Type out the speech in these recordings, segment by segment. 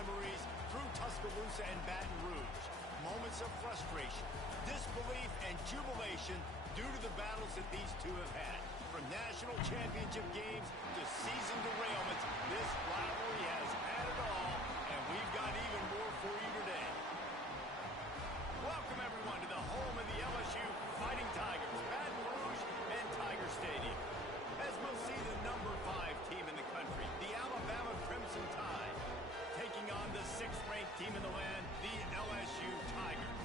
memories through Tuscaloosa and Baton Rouge. Moments of frustration, disbelief, and jubilation due to the battles that these two have had. From national championship games to season derailments, this rivalry has had it all, and we've got even more for you today. Welcome, everyone, to the home of the LSU Fighting Tigers, Baton Rouge and Tiger Stadium. As we'll see the number 5 team in the country, the Alabama Crimson Tide, taking on the 6th-ranked team in the land, the LSU Tigers.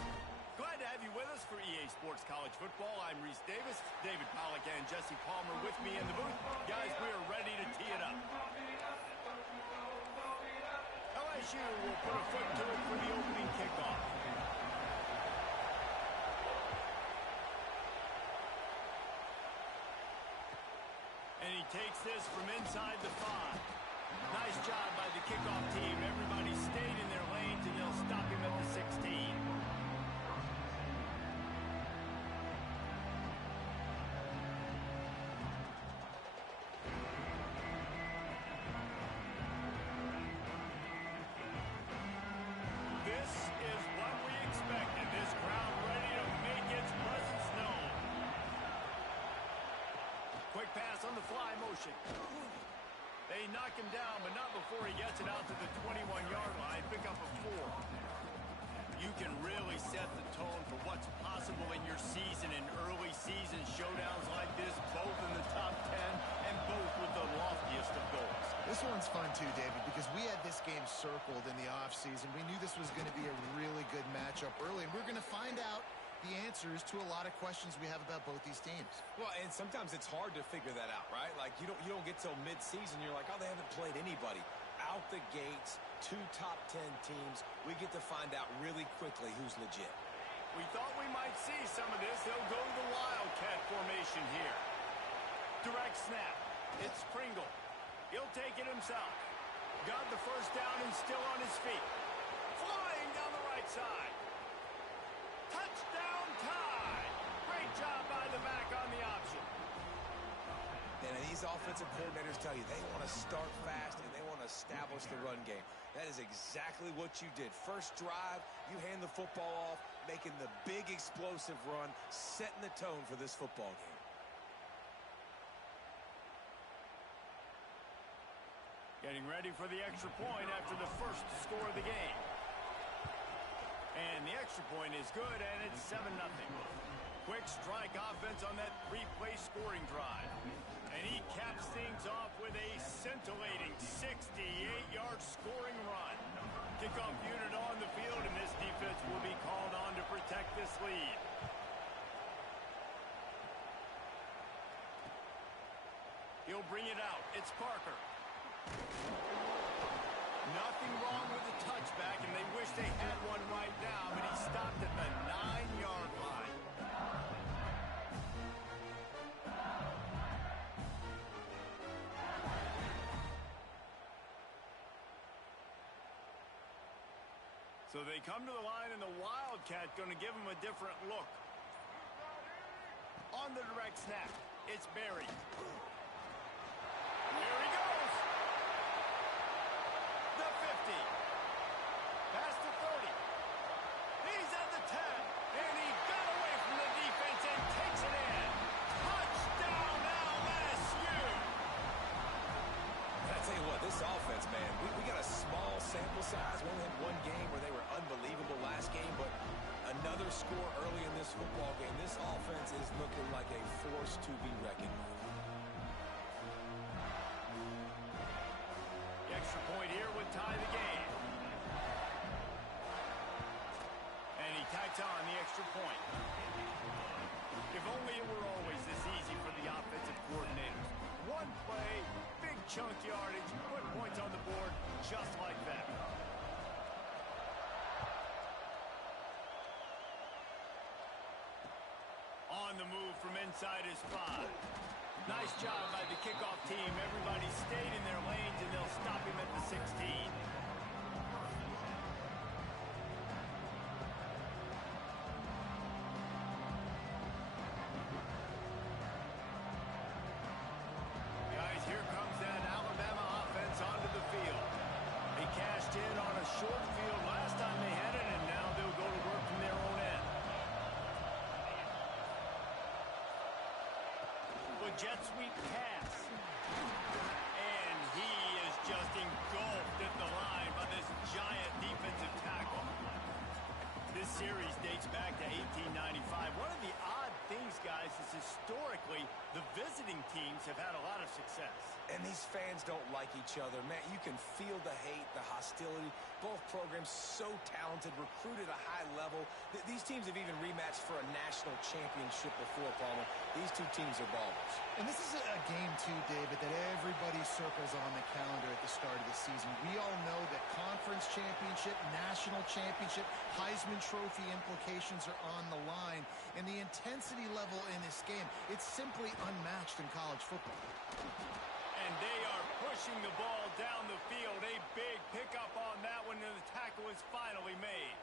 Glad to have you with us for EA Sports College Football. I'm Reese Davis, David Pollack and Jesse Palmer with me in the booth. Guys, we are ready to tee it up. LSU will put a foot to it for the opening kickoff. And he takes this from inside the 5. Nice job by the kickoff team. Everybody stayed in their lanes, and they'll stop him at the 16. This is what we expected. This crowd ready to make its presence known. Quick pass on the fly motion. They knock him down, but not before he gets it out to the 21-yard line. Pick up a 4. You can really set the tone for what's possible in your season in early season showdowns like this, both in the top 10 and both with the loftiest of goals. This one's fun too, David, because we had this game circled in the offseason. We knew this was going to be a really good matchup early, and we're going to find out the answers to a lot of questions we have about both these teams. Well, and sometimes it's hard to figure that out, right? Like, you don't get till mid-season, you're like, oh, they haven't played anybody. Out the gates, 2 top 10 teams, we get to find out really quickly who's legit. We thought we might see some of this. They'll go to the Wildcat formation here. Direct snap. It's Pringle. He'll take it himself. Got the first down and still on his feet. Flying down the right side. Touchdown Tide! Great job by the back on the option. And these offensive coordinators tell you they want to start fast and they want to establish the run game. That is exactly what you did. First drive, you hand the football off, making the big explosive run, setting the tone for this football game. Getting ready for the extra point after the first score of the game. And the extra point is good, and it's 7-0. Quick strike offense on that 3-play scoring drive. And he caps things off with a scintillating 68-yard scoring run. Kickoff unit on the field, and this defense will be called on to protect this lead. He'll bring it out. It's Parker. Nothing wrong with the touchback, and they wish they had one right now, but he stopped at the 9-yard line. So they come to the line, and the Wildcat going to give him a different look. On the direct snap, it's Berry. There he goes. The 50. Past the 30. He's at the 10. And he got away from the defense and takes it in. Touchdown LSU. I tell you what, this offense, man, we got a small sample size. We only had one game where they were unbelievable last game, but another score early in this football game. This offense is looking like a force to be reckoned with. The extra point here would tie the game. And he tacks on the extra point. If only it were always this easy for the offensive coordinators. One play, big chunk yardage, put points on the board just like that. On the move from inside his 5. Nice job by the kickoff team. Everybody stayed in their lanes, and they'll stop him at the 16. Guys, here comes that Alabama offense onto the field. They cashed in on a jet sweep pass. And he is just engulfed at the line by this giant defensive tackle. This series dates back to 1895. One of the odd things, guys, is historically the visiting teams have had a lot of success. And these fans don't like each other. Man, you can feel the hate, the hostility. Both programs so talented, recruited at a high level. These teams have even rematched for a national championship before, Palmer. These two teams are ballers. And this is a game, too, David, that everybody circles on the calendar at the start of the season. We all know that conference championship, national championship, Heisman Trophy implications are on the line. And the intensity level in this game, it's simply unmatched in college football. And they are pushing the ball down the field. A big pickup on that one, and the tackle is finally made.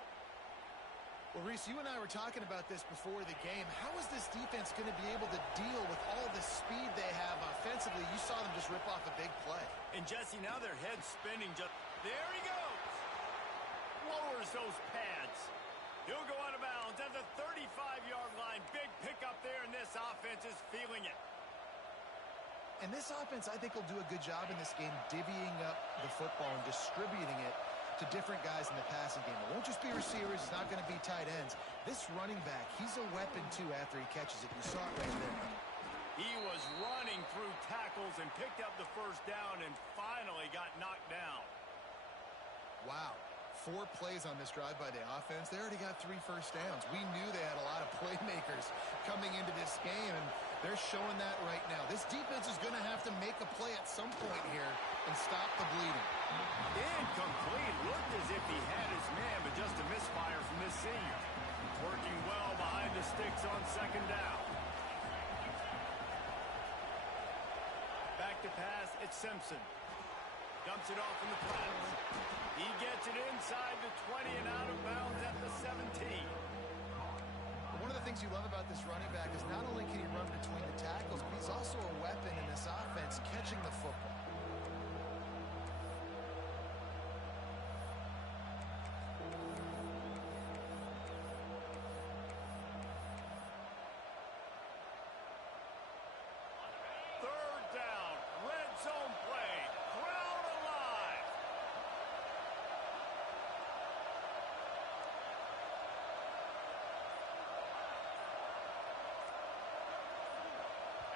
Well, Reese, you and I were talking about this before the game. How is this defense going to be able to deal with all the speed they have offensively? You saw them just rip off a big play. And Jesse, now their head's spinning. There he goes. Lowers those pads. He'll go out of bounds at the 35-yard line. Big pickup there, and this offense is feeling it. And this offense, I think, will do a good job in this game divvying up the football and distributing it to different guys in the passing game. It won't just be receivers. It's not going to be tight ends. This running back, he's a weapon, too, after he catches it. You saw it right there. He was running through tackles and picked up the first down and finally got knocked down. Wow. 4 plays on this drive by the offense. They already got 3 first downs. We knew they had a lot of playmakers coming into this game, and they're showing that right now. This defense is going to have to make a play at some point here and stop the bleeding. Incomplete. Looked as if he had his man, but just a misfire from this senior. Working well behind the sticks on second down. Back to pass, it's Simpson. Dumps it off in the flats. He gets it inside the 20 and out of bounds at the 17. One of the things you love about this running back is not only can he run between the tackles, but he's also a weapon in this offense catching the football. Third down, red zone play, crowd alive.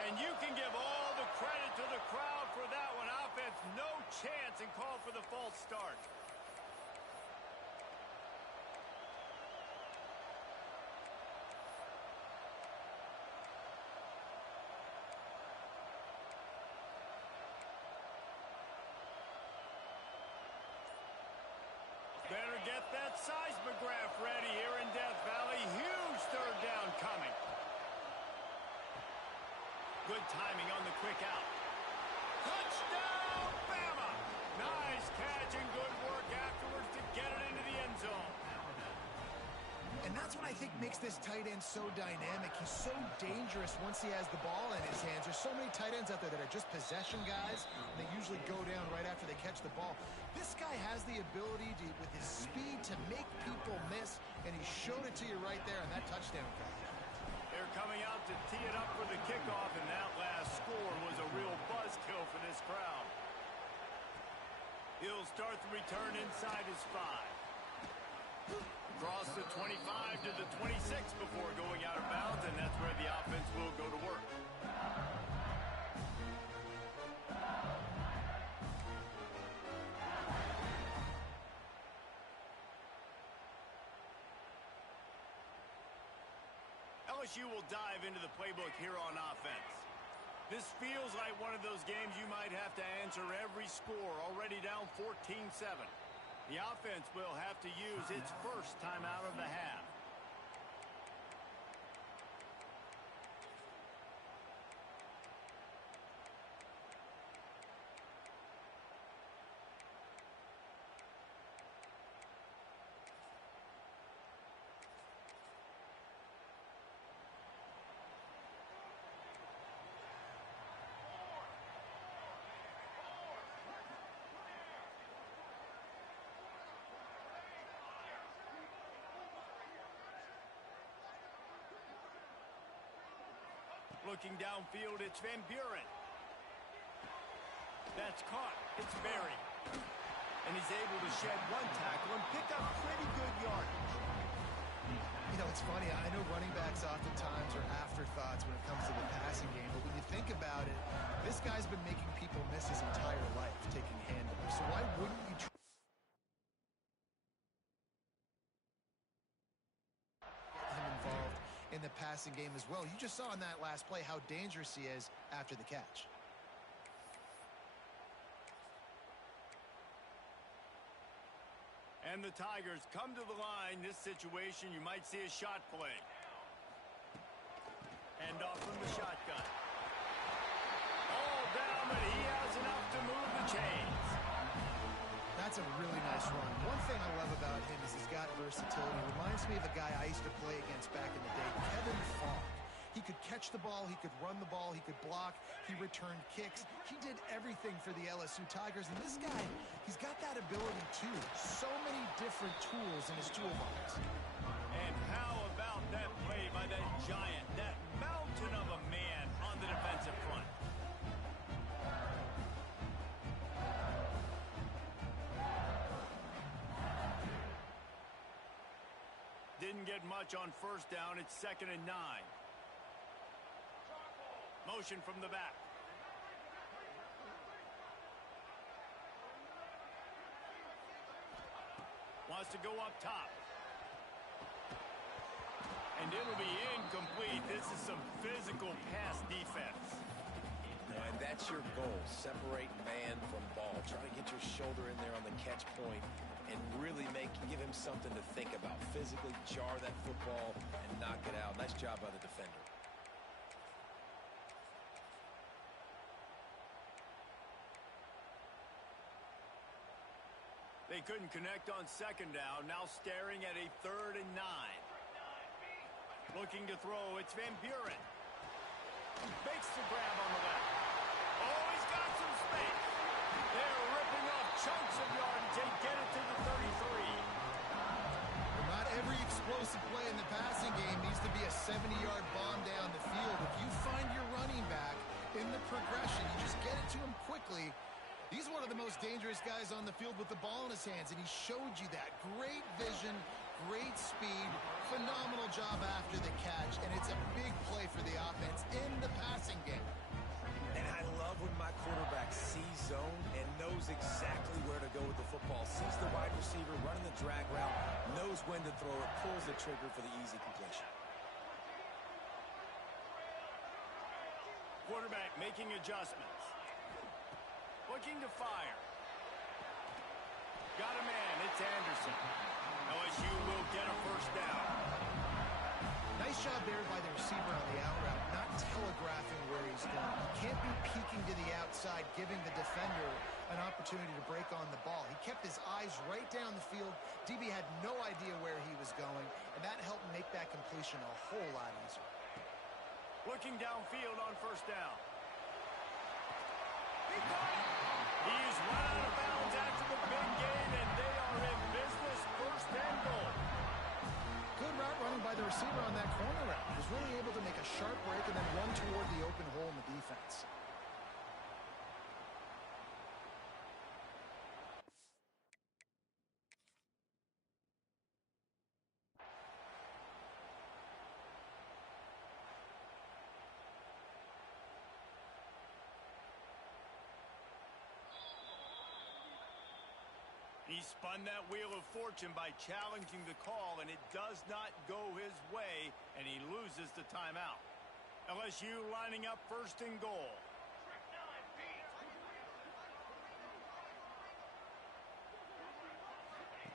And you can give all the credit to the crowd for that one. Offense, no chance, and call for the false start. Better get that seismograph ready here in Death Valley. Huge third down coming. Good timing on the quick out. Touchdown, Bama! Nice catch and good work afterwards to get it into the end zone. And that's what I think makes this tight end so dynamic. He's so dangerous once he has the ball in his hands. There's so many tight ends out there that are just possession guys, and they usually go down right after they catch the ball. This guy has the ability to, with his speed, to make people miss, and he showed it to you right there on that touchdown catch. They're coming out to tee it up for the kickoff, and that last score was a real buzzkill for this crowd. He'll start the return inside his 5. Cross the 25 to the 26 before going out of bounds, and that's where the offense will go to work. LSU will dive into the playbook here on offense. This feels like one of those games you might have to answer every score, already down 14-7. The offense will have to use its first time out of the half. Looking downfield, it's Van Buren. That's caught. It's Berry. And he's able to shed one tackle and pick up pretty good yardage. You know, it's funny. I know running backs oftentimes are afterthoughts when it comes to the passing game, but when you think about it, this guy's been making people miss his entire life taking handoffs. So why wouldn't you try get him involved in the passing game as well? You just saw in that last play how dangerous he is after the catch. And the Tigers come to the line. This situation, you might see a shot play. Hand off from the shotgun. All down, but he has enough to move the chains. That's a really nice run. One thing I love about him is he's got versatility. Reminds me of a guy I used to play against back in the day, Kevin Falk. He could catch the ball, he could run the ball, he could block, he returned kicks. He did everything for the LSU Tigers, and this guy, he's got that ability too. So many different tools in his toolbox. And how about that play by that giant, that mountain of a man on the defensive front? Didn't get much on first down. It's 2nd and 9. Motion from the back. Wants to go up top. And it'll be incomplete. This is some physical pass defense. And that's your goal. Separate man from ball. Try to get your shoulder in there on the catch point and really give him something to think about. Physically jar that football and knock it out. Nice job by the defender. They couldn't connect on 2nd down. Now staring at a 3rd and 9. Looking to throw. It's Van Buren. Makes the grab on the left. Oh, he's got some space. They're ripping off chunks of yardage and get it to the 33. Well, not every explosive play in the passing game needs to be a 70-yard bomb down the field. If you find your running back in the progression, you just get it to him quickly. He's one of the most dangerous guys on the field with the ball in his hands, and he showed you that. Great vision, great speed, phenomenal job after the catch, and it's a big play for the offense in the passing game. And I love when my quarterback sees zone and knows exactly where to go with the football. Sees the wide receiver running the drag route, knows when to throw it, pulls the trigger for the easy completion. Quarterback making adjustments. Looking to fire. Got a man. It's Anderson. LSU will get a 1st down. Nice job there by the receiver on the out route, not telegraphing where he's going. He can't be peeking to the outside, giving the defender an opportunity to break on the ball. He kept his eyes right down the field. DB had no idea where he was going, and that helped make that completion a whole lot easier. Looking downfield on 1st down. He got it. He's run out of bounds after the big gain, and they are in business. 1st and goal. Good route running by the receiver on that corner route. He was really able to make a sharp break and then run toward the open hole in the defense. He spun that wheel of fortune by challenging the call, and it does not go his way, and he loses the timeout. LSU lining up 1st and goal.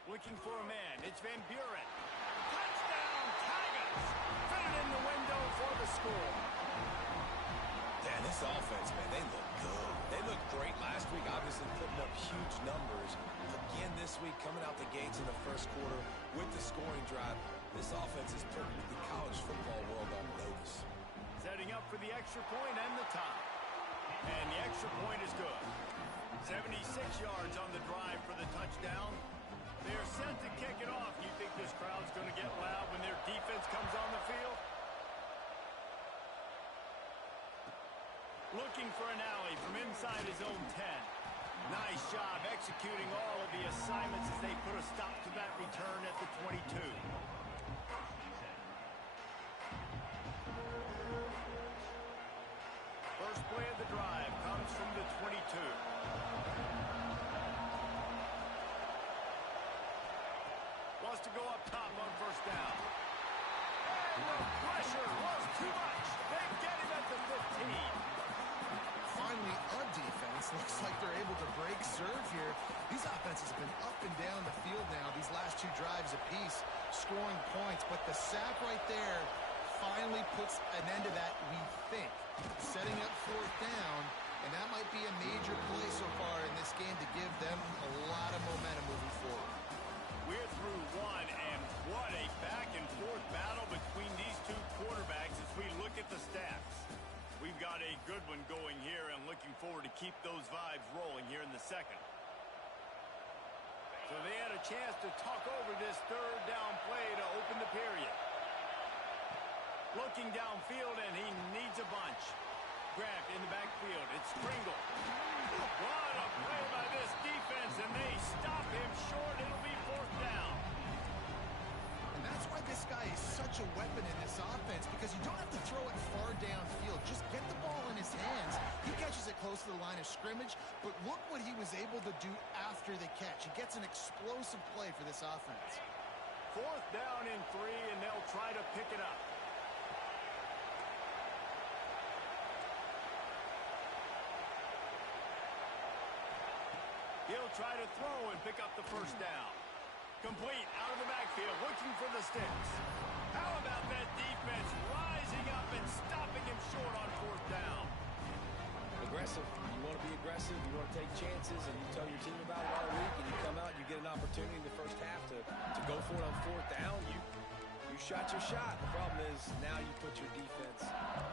Looking for a man. It's Van Buren. Touchdown, Tigers! Fit it in the window for the score. Man, this offense, man, they look good. They looked great last week, obviously putting up huge numbers. Again this week, coming out the gates in the 1st quarter with the scoring drive. This offense is putting the college football world on notice. Setting up for the extra point and the tie. And the extra point is good. 76 yards on the drive for the touchdown. They're set to kick it off. You think this crowd's going to get loud when their defense comes on the field? inside his own 10. Nice job executing all of the assignments as they put a stop to that return at the 22. First play of the drive comes from the 22. Wants to go up top on first down. And the pressure was too much. They get him at the 15. Finally, a defense. Looks like they're able to break serve here. These offenses have been up and down the field now, these last two drives apiece, scoring points. But the sack right there finally puts an end to that, we think. Setting up fourth down, and that might be a major play so far in this game to give them a lot of momentum moving forward. We're through one, and what a back-and-forth battle between these two quarterbacks as we look at the stats. We've got a good one going here and looking forward to keep those vibes rolling here in the second. So they had a chance to talk over this third down play to open the period. Looking downfield, and he needs a bunch. Grabbed in the backfield. It's Pringle. What a play by this defense, and they stop him short. It'll be fourth down. And that's why this guy is such a weapon in this offense, because you don't have to throw it far downfield. Just get the ball in his hands. He catches it close to the line of scrimmage, but look what he was able to do after the catch. He gets an explosive play for this offense. Fourth down and 3, and they'll try to pick it up. He'll try to throw and pick up the first down. Complete out of the backfield, looking for the sticks. How about that defense rising up and stopping him short on fourth down? Aggressive. You want to be aggressive. You want to take chances, and you tell your team about it all week, and you come out and you get an opportunity in the first half to go for it on fourth down. You shot your shot. The problem is now you put your defense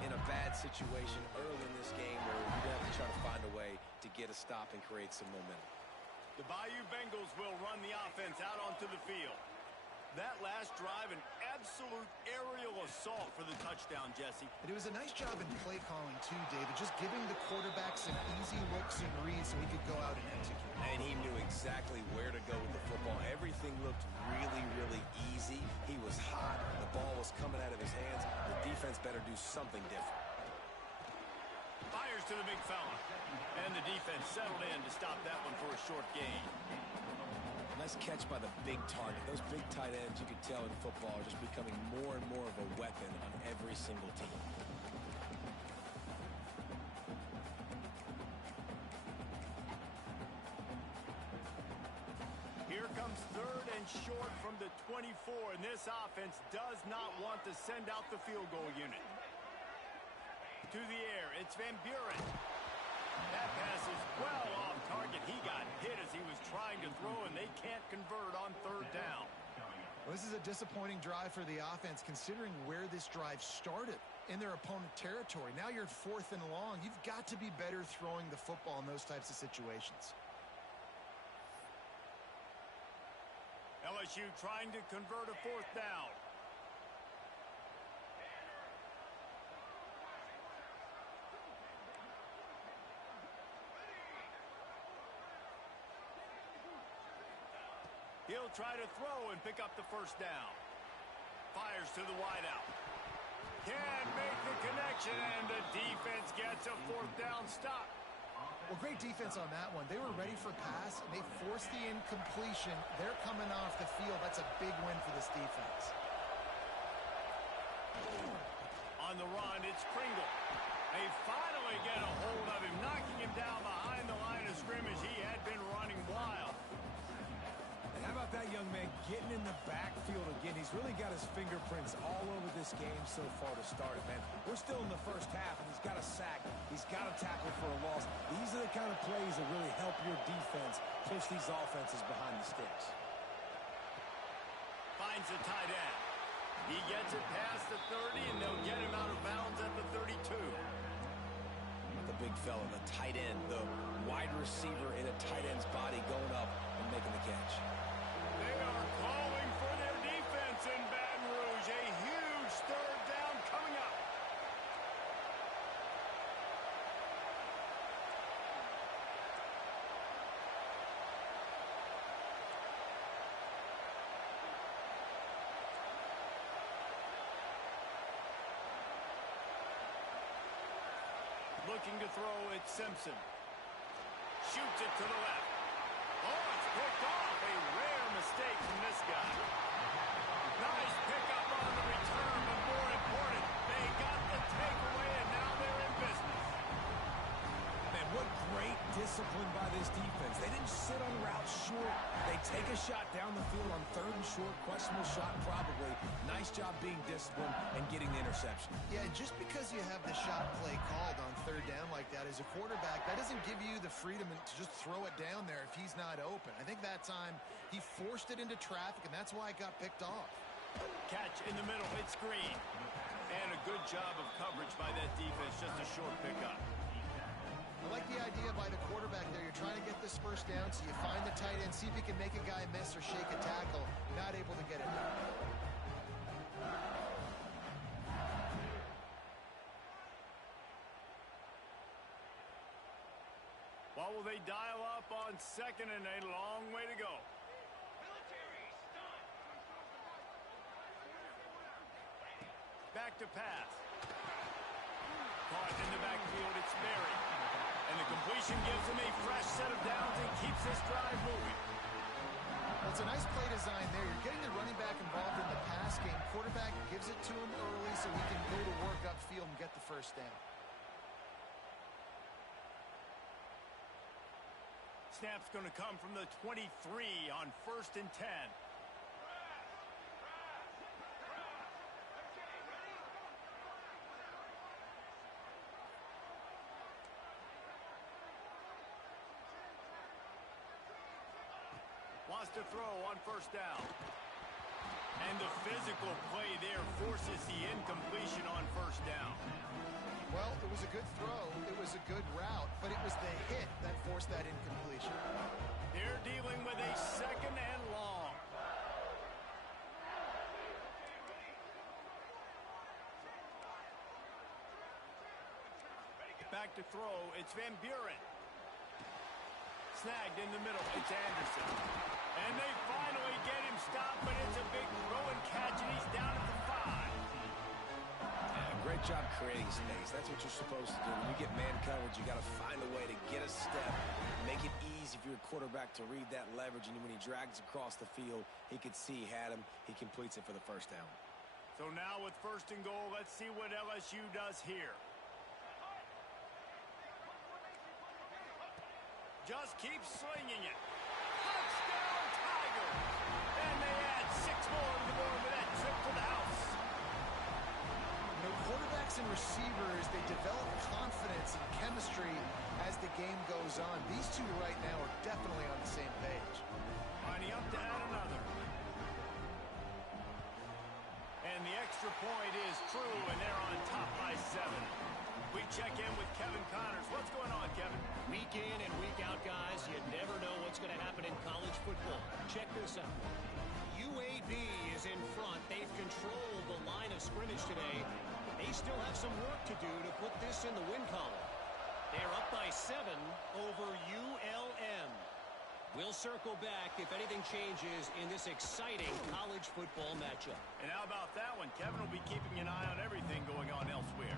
in a bad situation early in this game where you're going to have to try to find a way to get a stop and create some momentum. The Bayou Bengals will run the offense out onto the field. That last drive, an absolute aerial assault for the touchdown, Jesse. And it was a nice job in play calling too, David, just giving the quarterback some easy looks and reads so he could go out and execute. And he knew exactly where to go with the football. Everything looked really, really easy. He was hot. The ball was coming out of his hands. The defense better do something different. Fires to the big fella. And the defense settled in to stop that one for a short gain. Nice catch by the big target. Those big tight ends, you can tell in football, are just becoming more and more of a weapon on every single team. Here comes third and short from the 24, and this offense does not want to send out the field goal unit. To the air, it's Van Buren. That pass is well off target. He got hit as he was trying to throw, and they can't convert on third down. Well, this is a disappointing drive for the offense, considering where this drive started in their opponent territory. Now you're at fourth and long. You've got to be better throwing the football in those types of situations. LSU trying to convert a fourth down. He'll try to throw and pick up the first down. Fires to the wideout. Can't make the connection, and the defense gets a fourth down stop. Well, great defense on that one. They were ready for pass, and they forced the incompletion. They're coming off the field. That's a big win for this defense. On the run, it's Pringle. They finally get a hold of him, knocking him down behind the line of scrimmage. He had been running wild. And how about that young man getting in the backfield again? He's really got his fingerprints all over this game so far to start it, man. We're still in the first half, and he's got a sack. He's got a tackle for a loss. These are the kind of plays that really help your defense push these offenses behind the sticks. Finds the tight end. He gets it past the 30, and they'll get him out of bounds at the 32. The big fella, the tight end, the wide receiver in a tight end's body going up and making the catch. They are calling for their defense in Baton Rouge. A huge third down coming up. looking to throw, it's Simpson. Shoots it to the left. Oh, it's picked off. A rare mistake from this guy. Nice pickup on the return, but more important, they got the takeaway, and now they're in business. Man, what great discipline by this defense. They didn't sit on routes short. They take a shot down the field on 3rd and short. Questionable shot, probably. Nice job being disciplined and getting the interception. Yeah, and just because you have the shot play called on 3rd down like that as a quarterback, that doesn't give you the freedom to just throw it down there if he's not open. I think that time he forced it into traffic, and that's why it got picked off. Catch in the middle, it's Green. And a good job of coverage by that defense, just a short pickup. I like the idea by the quarterback there. You're trying to get this first down, so you find the tight end, see if you can make a guy miss or shake a tackle. Not able to get it done. What will they dial up on 2nd and a long way to go? Back to pass. Caught in the backfield, it's Berry. And the completion gives him a fresh set of downs and keeps this drive moving. Well, it's a nice play design there. You're getting the running back involved in the pass game. Quarterback gives it to him early so he can go to work upfield and get the first down. Snap's going to come from the 23 on 1st and 10. Wants to throw on 1st down. And the physical play there forces the incompletion on 1st down. Well, it was a good throw. It was a good route, but it was the hit that forced that incompletion. They're dealing with a 2nd and long. Back to throw, it's Van Buren. Snagged in the middle, it's Anderson. And they finally get him stopped, but it's a big throw and catch, and he's down at the 5. Yeah, great job creating space. That's what you're supposed to do. When you get man coverage, you got to find a way to get a step, make it easy for your quarterback to read that leverage, and when he drags across the field, he could see he had him. He completes it for the 1st down. So now with 1st and goal, let's see what LSU does here. Just keep slinging it. Touchdown, Tigers! And they add 6 more to the board with that trip to the house. You know, quarterbacks and receivers, they develop confidence and chemistry as the game goes on. These two right now are definitely on the same page. Lining up to add another. And the extra point is true, and they're on top by 7. We check in with Kevin Connors. What's going on, Kevin? Week in and week out, guys, you never know what's going to happen in college football. Check this out. UAB is in front. They've controlled the line of scrimmage today. They still have some work to do to put this in the win column. They're up by 7 over ULM. We'll circle back if anything changes in this exciting college football matchup. And how about that one? Kevin will be keeping an eye on everything going on elsewhere.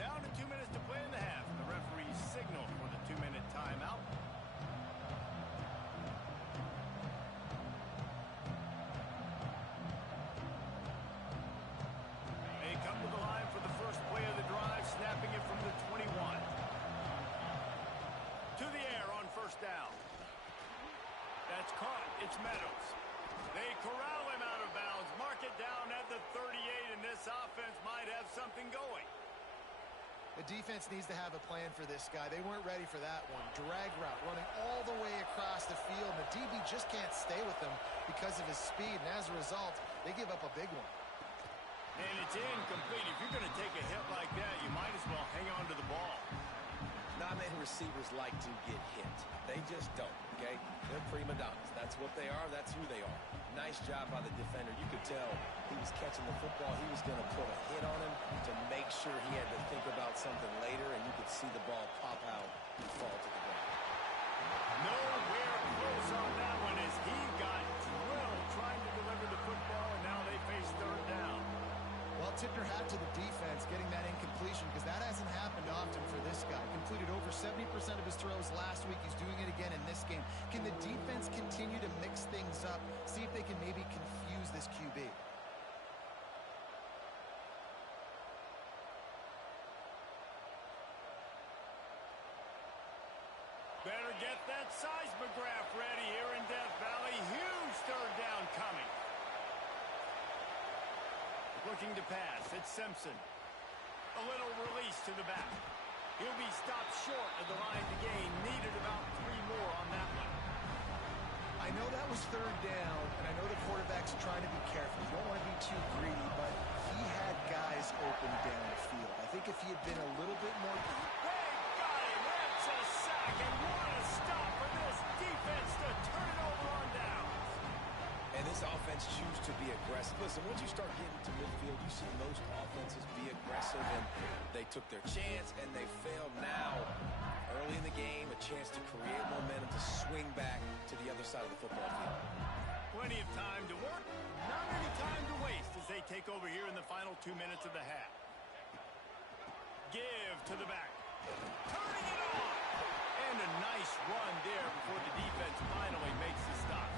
Down to 2 minutes to play in the half. The referee signal for the 2-minute timeout. They come to the line for the first play of the drive, snapping it from the 21. To the air on 1st down. That's caught. It's Meadows. They corral him out of bounds. Mark it down at the 38, and this offense might have something going. The defense needs to have a plan for this guy. They weren't ready for that one. Drag route, running all the way across the field. The DB just can't stay with them because of his speed, and as a result, they give up a big one. And it's incomplete. If you're going to take a hit like that, you might as well hang on to the ball. Not many receivers like to get hit. They just don't, okay? They're prima donnas. That's what they are. That's who they are. Nice job by the defender. You could tell he was catching the football. He was going to put a hit on him to make sure he had to think about something later, and you could see the ball pop out and fall to the ground. Nowhere close on that one as he got drilled trying to deliver the football, and now they face 3rd down. Well, tip your hat to the defense getting that incompletion because that hasn't happened often for this guy. Completed over 70% of his throws last week. He's doing it again in this game. Can the defense continue to mix things up? See if they can maybe confuse this QB. Better get that seismograph ready here in Death Valley. Huge third down coming. Looking to pass. It's Simpson. A little release to the back. He'll be stopped short of the line to gain. Needed about 3 more on that one. I know that was third down, and I know the quarterback's trying to be careful. You don't want to be too greedy, but he had guys open downfield. I think if he had been a little bit more... Hey, got him. That's a sack, and what a stop for this defense to turn it over on downs. And this offense choose to be aggressive. Listen, once you start getting to midfield, you see most offenses be aggressive, and they took their chance, and they failed now. Early in the game, a chance to create momentum to swing back to the other side of the football field. Plenty of time to work, not any time to waste as they take over here in the final 2 minutes of the half. Give to the back. Turning it on. And a nice run there before the defense finally makes the stop.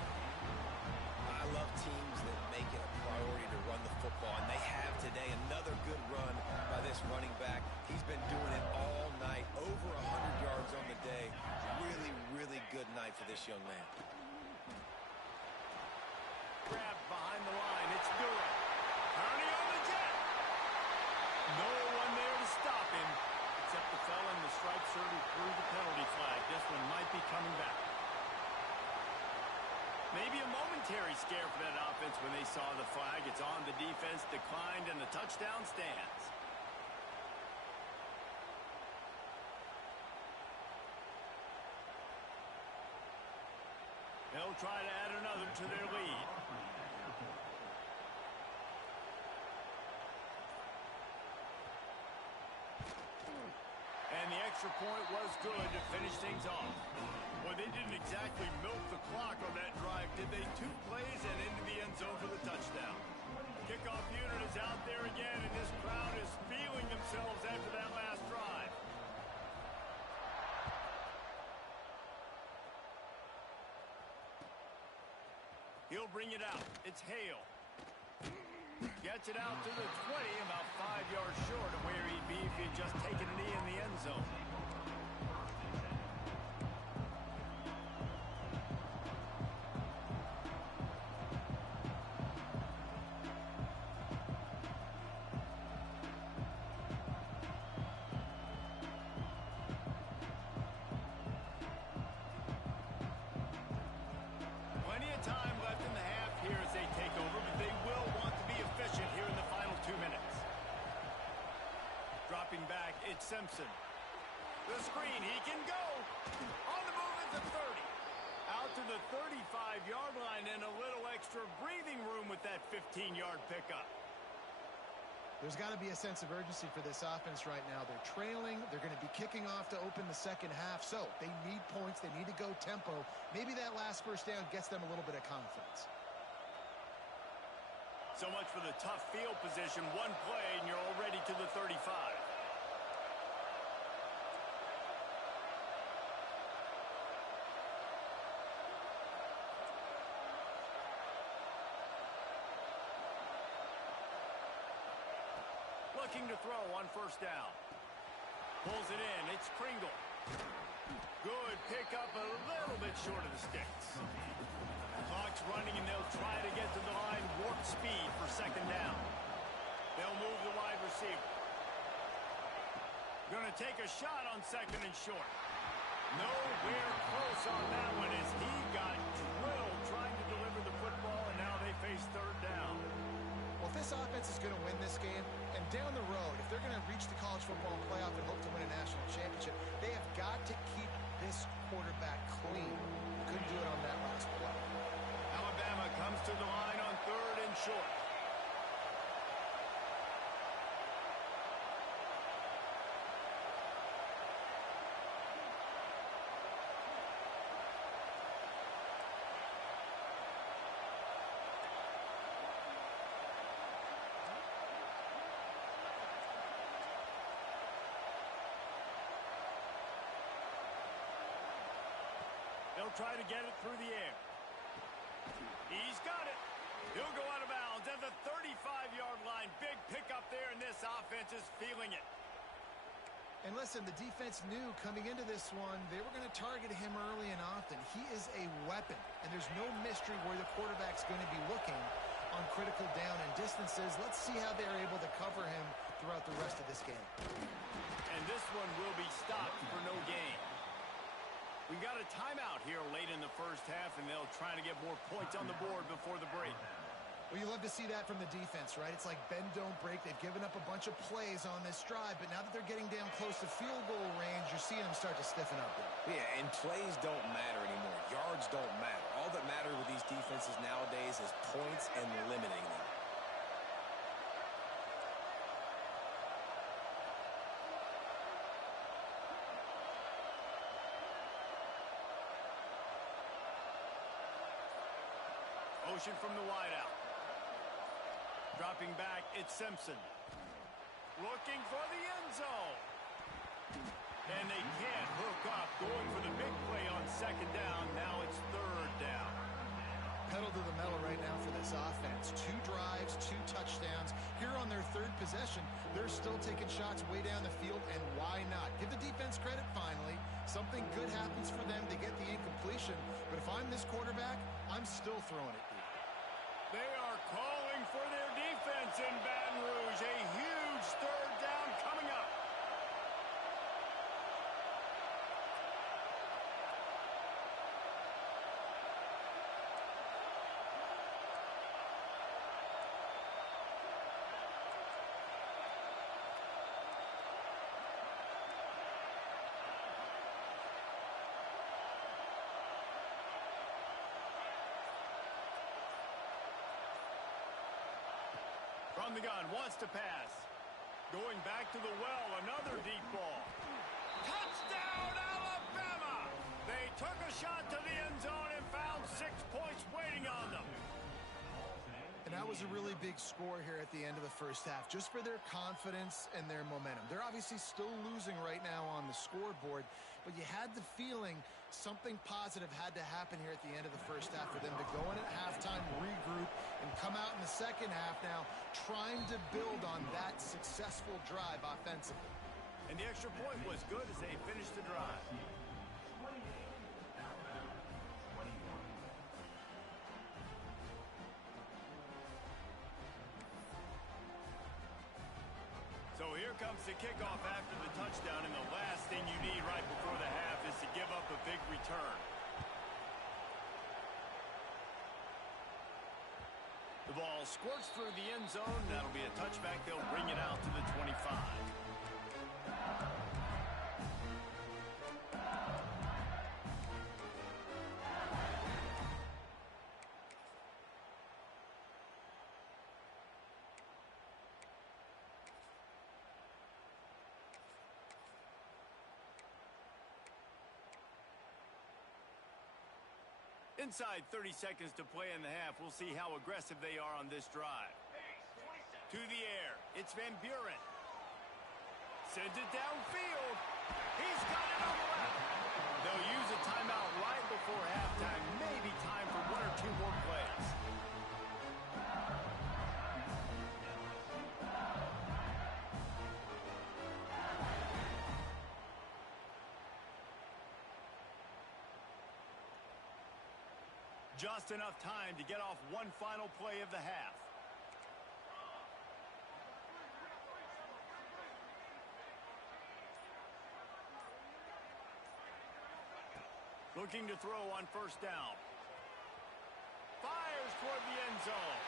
I love teams that make it a priority to run the football, and they have today. Another good run by this running back. He's been doing it all night, over 100 yards on the day. Really, really good night for this young man. Grabbed behind the line. It's Durham. Turning on the jet. No one there to stop him, except the fella in the striped shirt who threw the penalty flag. This one might be coming back. Maybe a momentary scare for that offense when they saw the flag. It's on. The defense declined, and the touchdown stands. They'll try to add another to their lead. And the extra point was good to finish things off. Well, they didn't exactly milk the clock on that drive, did they? 2 plays and into the end zone for the touchdown. Kickoff unit is out there again, and this crowd is feeling themselves after that last drive. He'll bring it out. It's Hale. Gets it out to the 20, about 5 yards short of where he'd be if he had just taken a knee in the end zone. Plenty of time left in the half here as they take over, but they will want to be efficient here in the final 2 minutes. Dropping back, it's Simpson. The screen, he can go. On the move at the 30. Out to the 35-yard line, and a little extra breathing room with that 15-yard pickup. There's got to be a sense of urgency for this offense right now. They're trailing. They're going to be kicking off to open the second half. So they need points. They need to go tempo. Maybe that last first down gets them a little bit of confidence. So much for the tough field position. One play, and you're already to the 35. Looking to throw on first down. Pulls it in. It's Kringle. Good pickup, a little bit short of the sticks. Clock's running, and they'll try to get to the line. Warp speed for second down. They'll move the wide receiver. Going to take a shot on second and short. Nowhere close on that one as he got drilled trying to deliver the football, and now they face third down. Well, if this offense is going to win this game, and down the road, if they're going to reach the college football playoff and hope to win a national championship, they have got to keep this quarterback clean. Couldn't do it on that last play. Alabama comes to the line on third and short. They'll try to get it through the air. He's got it. He'll go out of bounds at the 35-yard line. Big pickup there, and this offense is feeling it. And listen, the defense knew coming into this one they were going to target him early and often. He is a weapon, and there's no mystery where the quarterback's going to be looking on critical down and distances. Let's see how they're able to cover him throughout the rest of this game. And this one will be stopped for no gain. We've got a timeout here late in the first half, and they'll try to get more points on the board before the break. Well, you love to see that from the defense, right? It's like bend, don't break. They've given up a bunch of plays on this drive, but now that they're getting down close to field goal range, you're seeing them start to stiffen up there. Yeah, and plays don't matter anymore. Yards don't matter. All that matters with these defenses nowadays is points and limiting them. Motion from the wideout. Dropping back, it's Simpson. Looking for the end zone. And they can't hook up. Going for the big play on second down. Now it's third down. Pedal to the metal right now for this offense. 2 drives, 2 touchdowns. Here on their third possession, they're still taking shots way down the field, and why not? Give the defense credit finally. Something good happens for them to get the incompletion, but if I'm this quarterback, I'm still throwing it deep. They are calling for their defense in Baton Rouge. A huge third down coming up. From the gun, wants to pass. Going back to the well, another deep ball. Touchdown, Alabama! They took a shot to the end zone and found 6 points waiting on them. And that was a really big score here at the end of the first half, just for their confidence and their momentum. They're obviously still losing right now on the scoreboard, but you had the feeling something positive had to happen here at the end of the first half for them to go in at halftime, regroup, and come out in the second half now trying to build on that successful drive offensively. And the extra point was good as they finished the drive. So here comes the kickoff after the touchdown, and the last thing you need right before the half is to give up a big return. The ball squirts through the end zone. That'll be a touchback. They'll bring it out to the 25. Inside 30 seconds to play in the half. We'll see how aggressive they are on this drive. To the air. It's Van Buren. Sends it downfield. He's got it on the left. They'll use a timeout right before halftime. Maybe time for 1 or 2 more plays. Just enough time to get off one final play of the half. Looking to throw on first down. Fires toward the end zone.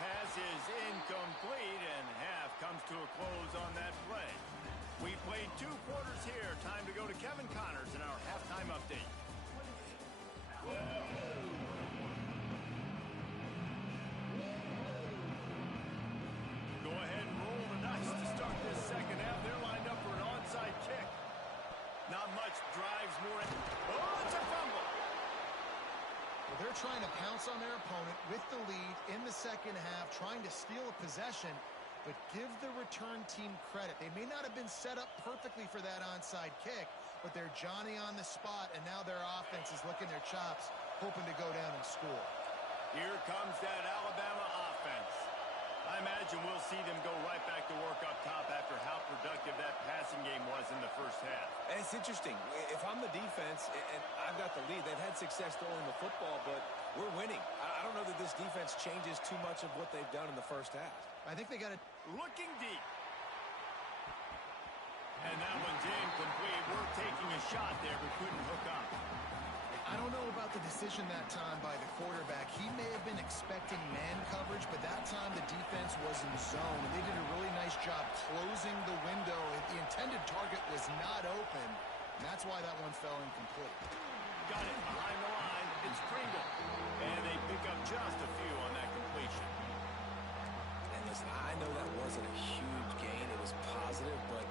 Pass is incomplete, and half comes to a close on that play. We played 2 quarters here. Time to go to Kevin Connors in our halftime update. Go ahead and roll the dice to start this second half. They're lined up for an onside kick. Not much drives more. Oh, it's a fumble. Well, they're trying to pounce on their opponent with the lead in the second half, trying to steal a possession, but give the return team credit. They may not have been set up perfectly for that onside kick, but they're Johnny on the spot, and now their offense is licking their chops, hoping to go down and score. Here comes that Alabama offense. I imagine we'll see them go right back to work up top after how productive that passing game was in the first half. And it's interesting. If I'm the defense and I've got the lead, they've had success throwing the football, but we're winning. I don't know that this defense changes too much of what they've done in the first half. I think they got it. Looking deep. And that one's incomplete. We're taking a shot there, but couldn't hook up. I don't know about the decision that time by the quarterback. He may have been expecting man coverage, but that time the defense was in zone, and they did a really nice job closing the window. The intended target was not open, and that's why that one fell incomplete. Got it behind the line. It's Pringle. And they pick up just a few on that completion. And listen, I know that wasn't a huge gain. It was positive, but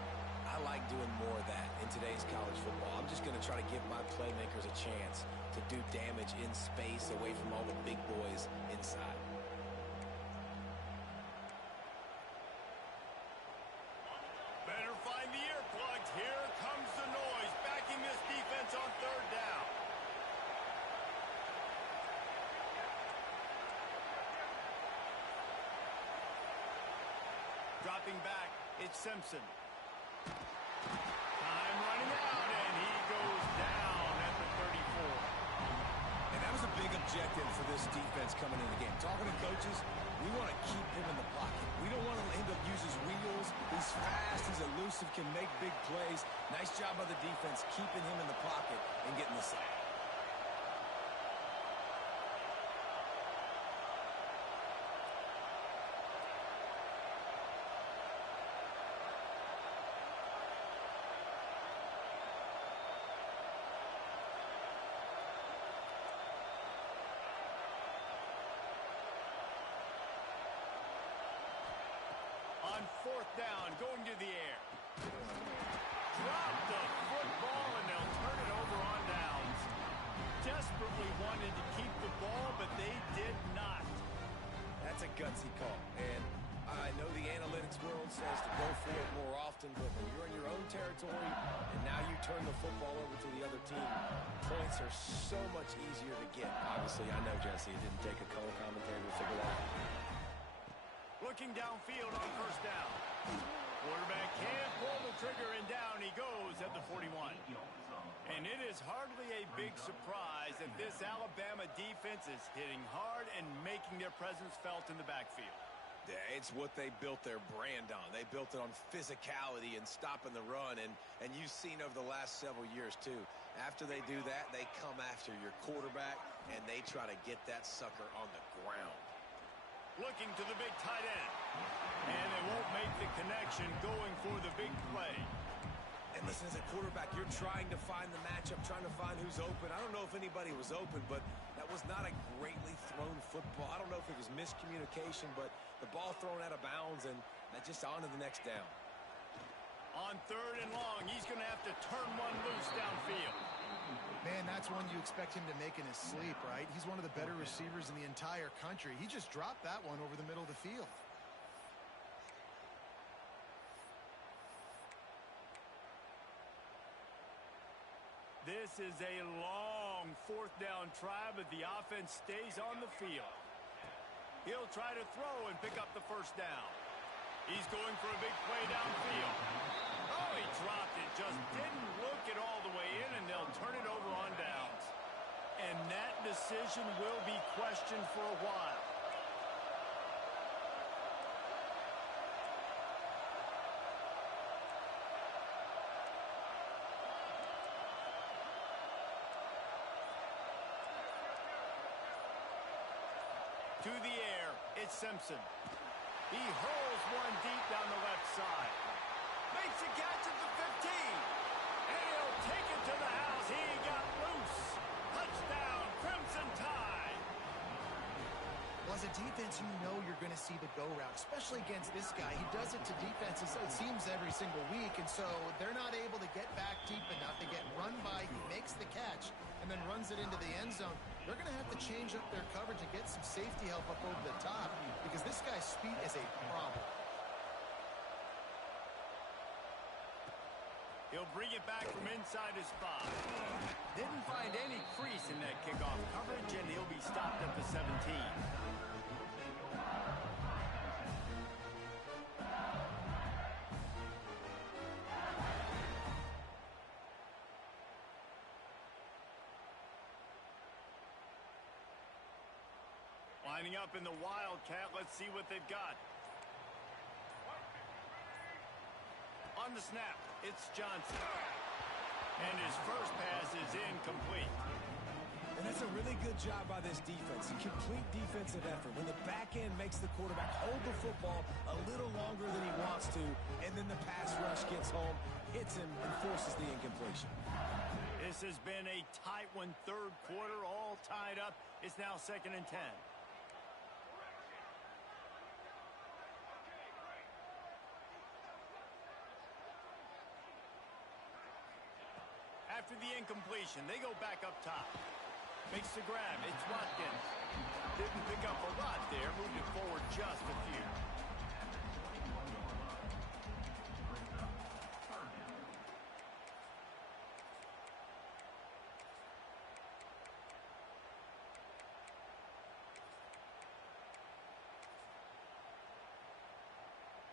I like doing more of that in today's college football. I'm just going to try to give my playmakers a chance to do damage in space away from all the big boys inside. Better find the earplugs. Here comes the noise, backing this defense on third down. Dropping back, it's Simpson. Time running out, and he goes down at the 34. And that was a big objective for this defense coming in the game. Talking to coaches, we want to keep him in the pocket. We don't want him to use his wheels. He's fast, he's elusive, can make big plays. Nice job by the defense keeping him in the pocket and getting the sack. On fourth down, going to the air. Drop the football, and they'll turn it over on downs. Desperately wanted to keep the ball, but they did not. That's a gutsy call. And I know the analytics world says to go for it more often, but when you're in your own territory and now you turn the football over to the other team, points are so much easier to get. Obviously, I know, Jesse, it didn't take a color commentator to figure that out. Looking downfield on first down. Quarterback can't pull the trigger, and down he goes at the 41. And it is hardly a big surprise that this Alabama defense is hitting hard and making their presence felt in the backfield. Yeah, it's what they built their brand on. They built it on physicality and stopping the run, and you've seen over the last several years, too. After they do that, they come after your quarterback, and they try to get that sucker on the ground. Looking to the big tight end. And they won't make the connection going for the big play. And listen, as a quarterback, you're trying to find the matchup, trying to find who's open. I don't know if anybody was open, but that was not a greatly thrown football. I don't know if it was miscommunication, but the ball thrown out of bounds, and that just on to the next down. On third and long, he's going to have to turn one loose downfield. Man, that's one you expect him to make in his sleep, right? He's one of the better receivers in the entire country. He just dropped that one over the middle of the field. This is a long fourth down try, but the offense stays on the field. He'll try to throw and pick up the first down. He's going for a big play downfield. Oh, he dropped it. Just didn't look it all the way in, and they'll turn it over on downs. And that decision will be questioned for a while. To the air, it's Simpson. He hurls one deep down the left side. Makes a catch at the 15. And he'll take it to the house. He got loose. Touchdown, Crimson Tide. Well, as a defense, you know you're going to see the go route, especially against this guy. He does it to defenses, it seems, every single week, and so they're not able to get back deep enough. They get run by, he makes the catch, and then runs it into the end zone. They're going to have to change up their coverage and get some safety help up over the top because this guy's speed is a problem. He'll He'll bring it back from inside his 5. Didn't find any crease in that kickoff coverage, and he'll be stopped at the 17. Lining up in the Wildcat. Let's see what they've got. On the snap, it's Johnson. And his first pass is incomplete. And that's a really good job by this defense. A complete defensive effort. When the back end makes the quarterback hold the football a little longer than he wants to, and then the pass rush gets home, hits him, and forces the incompletion. This has been a tight one. Third quarter, all tied up. It's now 2nd and 10. After the incompletion, they go back up top. Makes the grab. It's Watkins. Didn't pick up a lot there. Moved it forward just a few.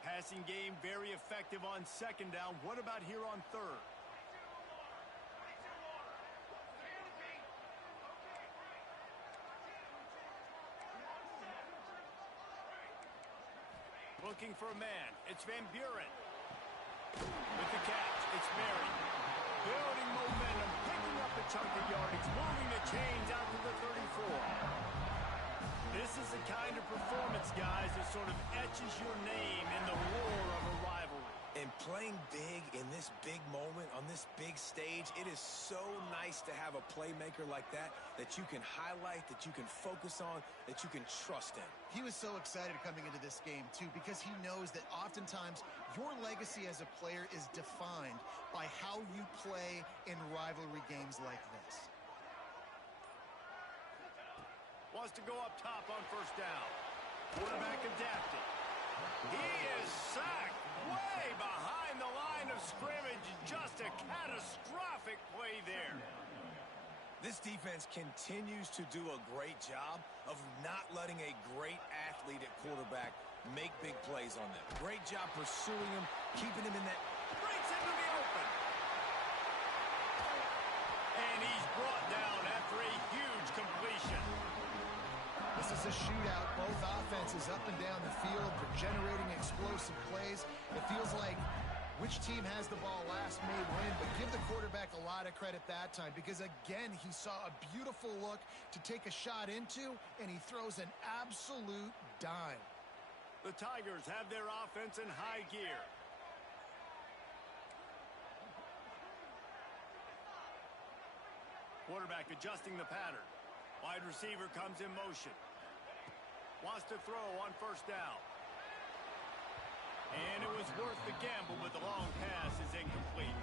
Passing game very effective on 2nd down. What about here on 3rd? Looking for a man. It's Van Buren. With the catch, it's Mary. Building momentum, picking up a chunk of yardage, moving the chains out to the 34. This is the kind of performance, guys, that sort of etches your name in the roar of a rivalry. And playing big in this big moment, on this big stage, it is so nice to have a playmaker like that you can highlight, that you can focus on, that you can trust in. He was so excited coming into this game, too, because he knows that oftentimes your legacy as a player is defined by how you play in rivalry games like this. Wants to go up top on 1st down. Quarterback adapted. He is sacked way behind the line of scrimmage. Just a catastrophic play there. This defense continues to do a great job of not letting a great athlete at quarterback make big plays on them. Great job pursuing him, keeping him in that. Breaks into the open. And he's brought down after a huge completion. This is a shootout. Both offenses up and down the field. They're generating explosive plays. It feels like which team has the ball last may win, but give the quarterback a lot of credit that time because, again, he saw a beautiful look to take a shot into, and he throws an absolute dime. The Tigers have their offense in high gear. Quarterback adjusting the pattern. Wide receiver comes in motion. Wants to throw on 1st down. And it was worth the gamble, but the long pass is incomplete.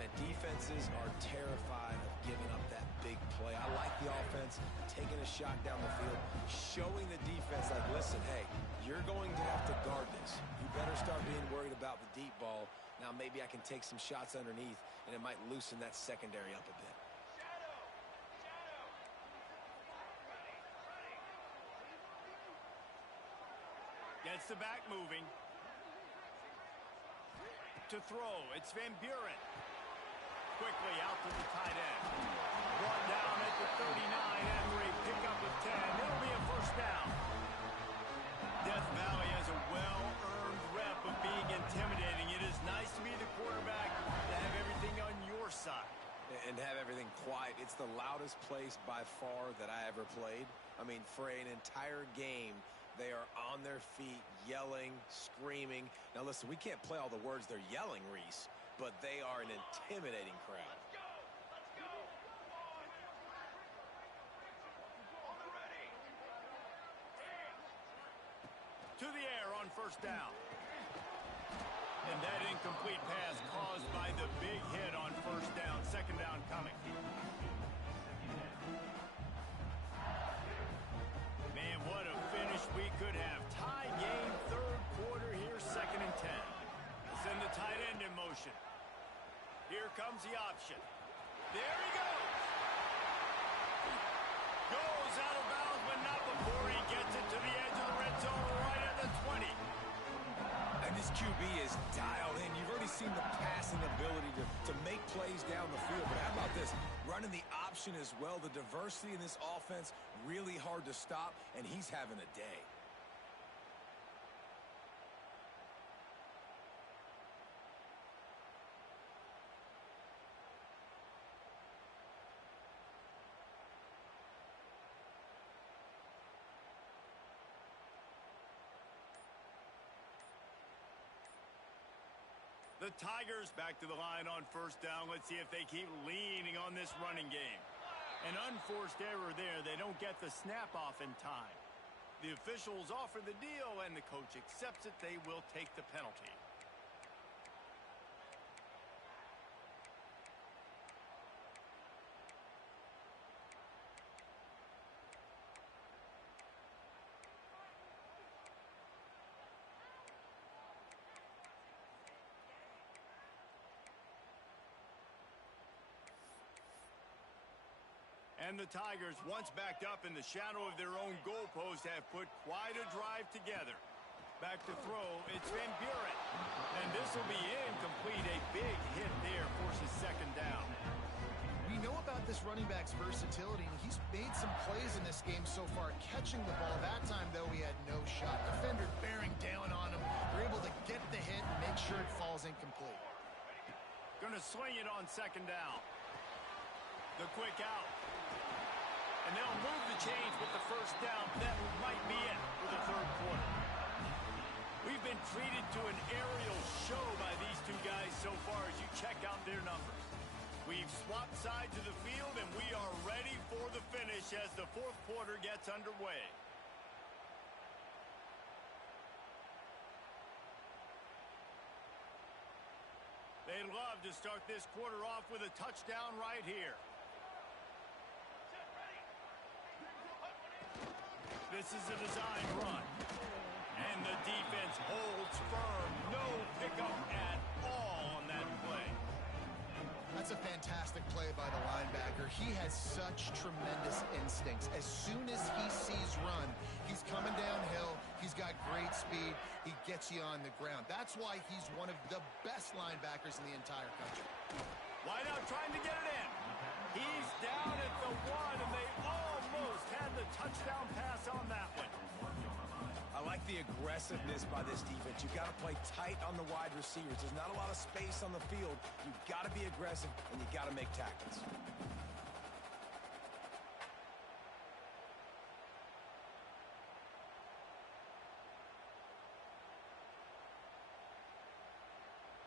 And defenses are terrified of giving up that big play. I like the offense taking a shot down the field, showing the defense like, listen, hey, you're going to have to guard this. You better start being worried about the deep ball. Now maybe I can take some shots underneath, and it might loosen that secondary up a bit. Gets the back moving. To throw, it's Van Buren. Quickly out to the tight end. Brought down at the 39 after a pickup of 10. It'll be a 1st down. Death Valley has a well-earned rep of being intimidating. It is nice to be the quarterback, to have everything on your side. And have everything quiet. It's the loudest place by far that I ever played. I mean, for an entire game, they are on their feet, yelling, screaming. Now, listen, we can't play all the words they're yelling, Reese, but they are an intimidating crowd. Let's go! On the ready. To the air on 1st down. And that incomplete pass caused by the big hit on 1st down. 2nd down coming. Man, what a finish we could have. Tie game, 3rd quarter here, 2nd and 10. Send the tight end in motion. Here comes the option. There he goes. Goes out of bounds, but not before he gets it to the edge of the red zone right at the 20. And this QB is dialed in. You've already seen the passing ability to make plays down the field. But how about this? Running the option as well. The diversity in this offense, really hard to stop, and he's having a day. The Tigers back to the line on first down. Let's see if they keep leaning on this running game. An unforced error there. They don't get the snap off in time. The officials offer the deal, and the coach accepts it. They will take the penalty. And the Tigers, once backed up in the shadow of their own goalpost, have put quite a drive together. Back to throw, it's Van Buren. And this will be incomplete. A big hit there forces second down. We know about this running back's versatility, and he's made some plays in this game so far, catching the ball. That time, though, he had no shot. Defender bearing down on him. They're able to get the hit and make sure it falls incomplete. Going to swing it on second down. The quick out. And they'll move the chains with the first down. That might be it for the third quarter. We've been treated to an aerial show by these two guys so far as you check out their numbers. We've swapped sides of the field, and we are ready for the finish as the fourth quarter gets underway. They'd love to start this quarter off with a touchdown right here. This is a design run. And the defense holds firm. No pickup at all on that play. That's a fantastic play by the linebacker. He has such tremendous instincts. As soon as he sees run, he's coming downhill. He's got great speed. He gets you on the ground. That's why he's one of the best linebackers in the entire country. Wide out trying to get it in. He's down at the 1, and they almost had the touchdown pass on that one. I like the aggressiveness by this defense. You've got to play tight on the wide receivers. There's not a lot of space on the field. You've got to be aggressive, and you've got to make tackles.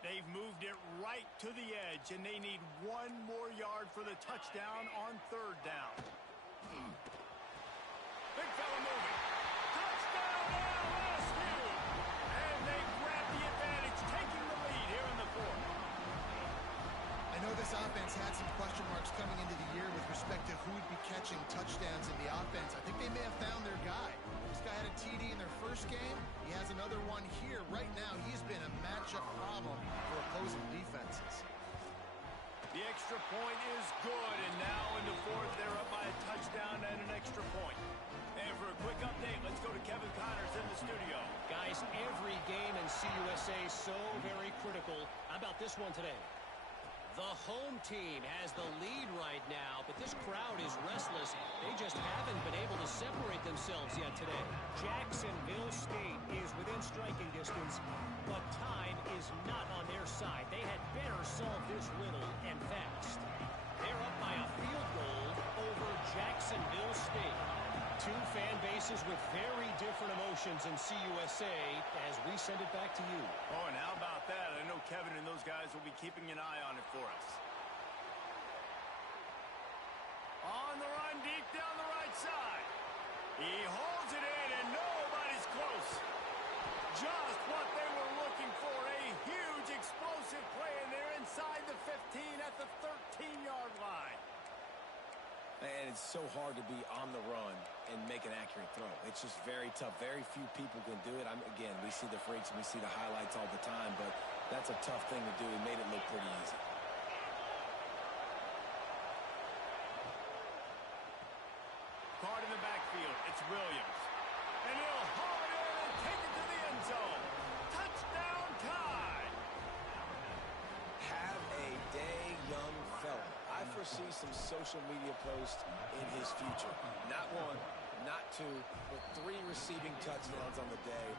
They've moved it right to the edge, and they need one more yard for the touchdown on third down. Big fella moving. Touchdown, LSU! And they grab the advantage, taking the lead here in the fourth. I know this offense had some question marks coming into the year with respect to who would be catching touchdowns in the offense. I think they may have found their guy. This guy had a TD in their first game. He has another one here. Right now, he's been a matchup problem for opposing defenses. The extra point is good, and now in the fourth, they're up by a touchdown and an extra point. And for a quick update, let's go to Kevin Connors in the studio. Guys, every game in CUSA is so very critical. How about this one today? The home team has the lead right now, but this crowd is restless. They just haven't been able to separate themselves yet today. Jacksonville State is within striking distance, but time is not on their side. They had better solve this riddle and fast. They're up by a field goal over Jacksonville State. Two fan bases with very different emotions in CUSA as we send it back to you. Oh, and how about that? I know Kevin and those guys will be keeping an eye on it for us. On the run, deep down the right side. He holds it in, and nobody's close. Just what they were looking for. A huge explosive play, and they're inside the 15 at the 13-yard line. And it's so hard to be on the run and make an accurate throw. It's just very tough. Very few people can do it. Again, we see the freaks and we see the highlights all the time, but that's a tough thing to do. He made it look pretty easy. Williams. And he'll haul it in and take it to the end zone. Touchdown tie. Have a day, young fella. I foresee some social media posts in his future. Not one, not two, but 3 receiving touchdowns on the day.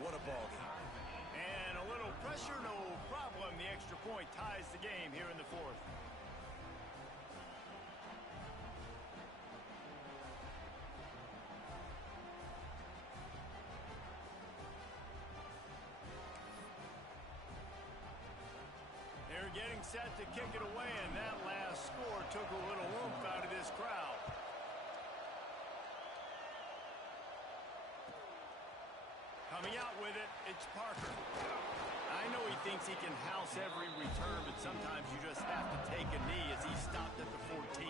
What a ball game. And a little pressure, no problem. The extra point ties the game here in the 4th. They're getting set to kick it away, and that last score took a little oomph out of this crowd. Coming out with it, it's Parker. I know he thinks he can house every return, but sometimes you just have to take a knee as he stopped at the 14.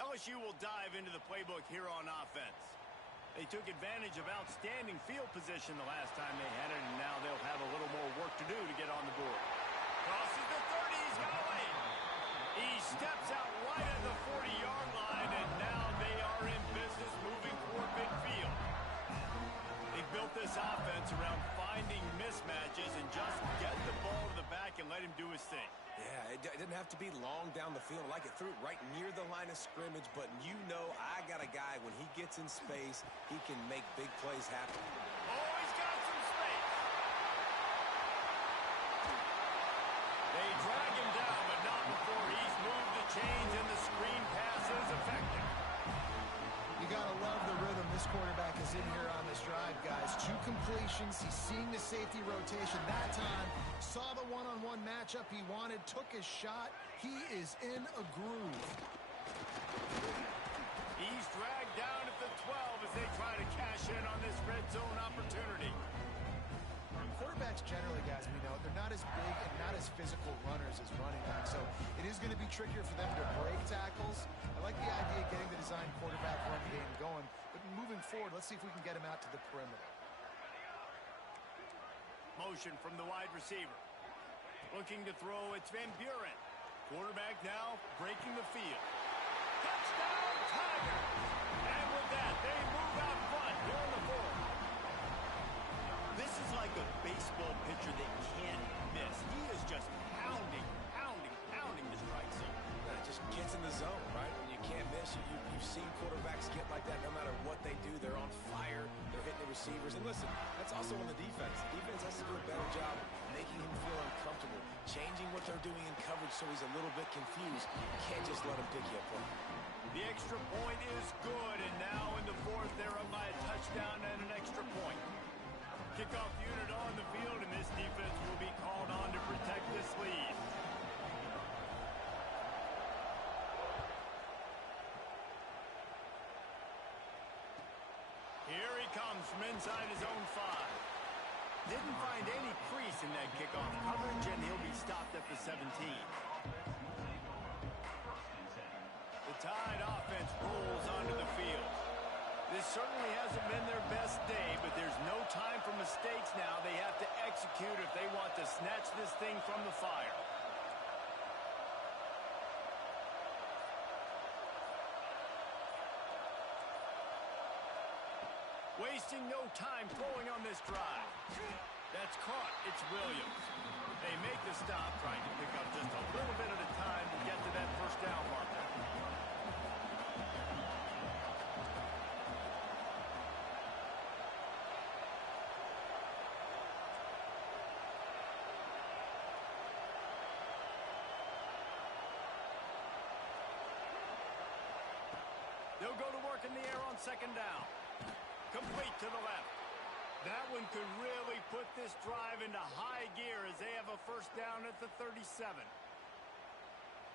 LSU will dive into the playbook here on offense. They took advantage of outstanding field position the last time they had it, and now they'll have a little more work to do to get on the board. Crosses the 30, he's got away. He steps out right at the 40-yard line, and now they are in business moving toward midfield. They built this offense around finding mismatches and just get the ball to the back and let him do his thing. Yeah, it didn't have to be long down the field. I like it through right near the line of scrimmage, but you know I got a guy, when he gets in space, he can make big plays happen. Oh, he's got some space. They drag him down, but not before he's moved the chains, and the screen pass is effective. You got to love the rhythm this quarterback is in here on this drive, guys. 2 completions. He's seeing the safety rotation that time. Saw the one-on-one matchup he wanted, took his shot. He is in a groove. He's dragged down at the 12 as they try to cash in on this red zone opportunity. Quarterbacks generally, guys, we know, they're not as big and not as physical runners as running backs, so it is going to be trickier for them to break tackles. I like the idea of getting the design quarterback run game going, but moving forward, let's see if we can get him out to the perimeter. Motion from the wide receiver. Looking to throw, it's Van Buren. Quarterback now breaking the field. Touchdown, Tigers! And with that, they move out front here in the 4th. This is like a baseball pitcher that can't miss. He is just pounding the strike zone. It just gets in the zone, right? When you can't miss, you've seen quarterbacks get like that no matter what they do. They're on fire. They're hitting the receivers. And listen, that's also on the defense. The defense has to do a better job making him feel uncomfortable, changing what they're doing in coverage so he's a little bit confused. You can't just let him pick you apart. The extra point is good, and now in the 4th, they're up by a touchdown and an extra point. Kickoff unit on the field, and this defense will be called on to protect this lead. Here he comes from inside his own 5. Didn't find any crease in that kickoff coverage, and he'll be stopped at the 17. The Tide offense rolls onto the field. This certainly hasn't been their best day, but there's no time for mistakes now. They have to execute if they want to snatch this thing from the fire. Wasting no time throwing on this drive. That's caught. It's Williams. They make the stop, trying to pick up just a little bit at a time to get to that first down marker. They'll go to work in the air on 2nd down. Complete to the left. That one could really put this drive into high gear as they have a first down at the 37.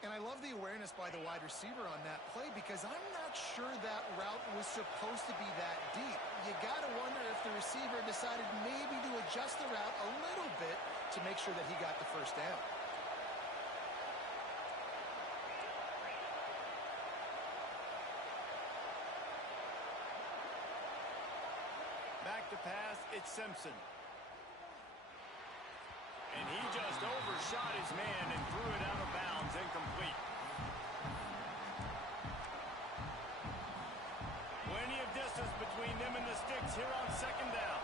And I love the awareness by the wide receiver on that play, because I'm not sure that route was supposed to be that deep. You got to wonder if the receiver decided maybe to adjust the route a little bit to make sure that he got the first down. Back to pass, it's Simpson. And he just overshot his man and threw it out of bounds, incomplete. Plenty of distance between them and the sticks here on second down.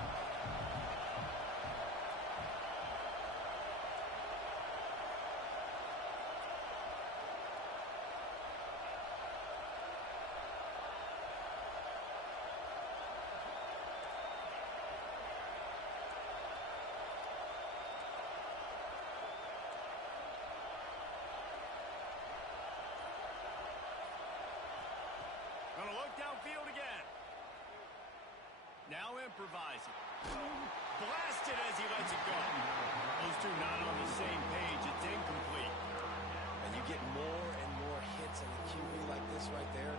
Gonna look downfield again. Now improvising. Blasted as he lets it go. Those two not on the same page. It's incomplete. And you get more and more hits on the QB like this right there.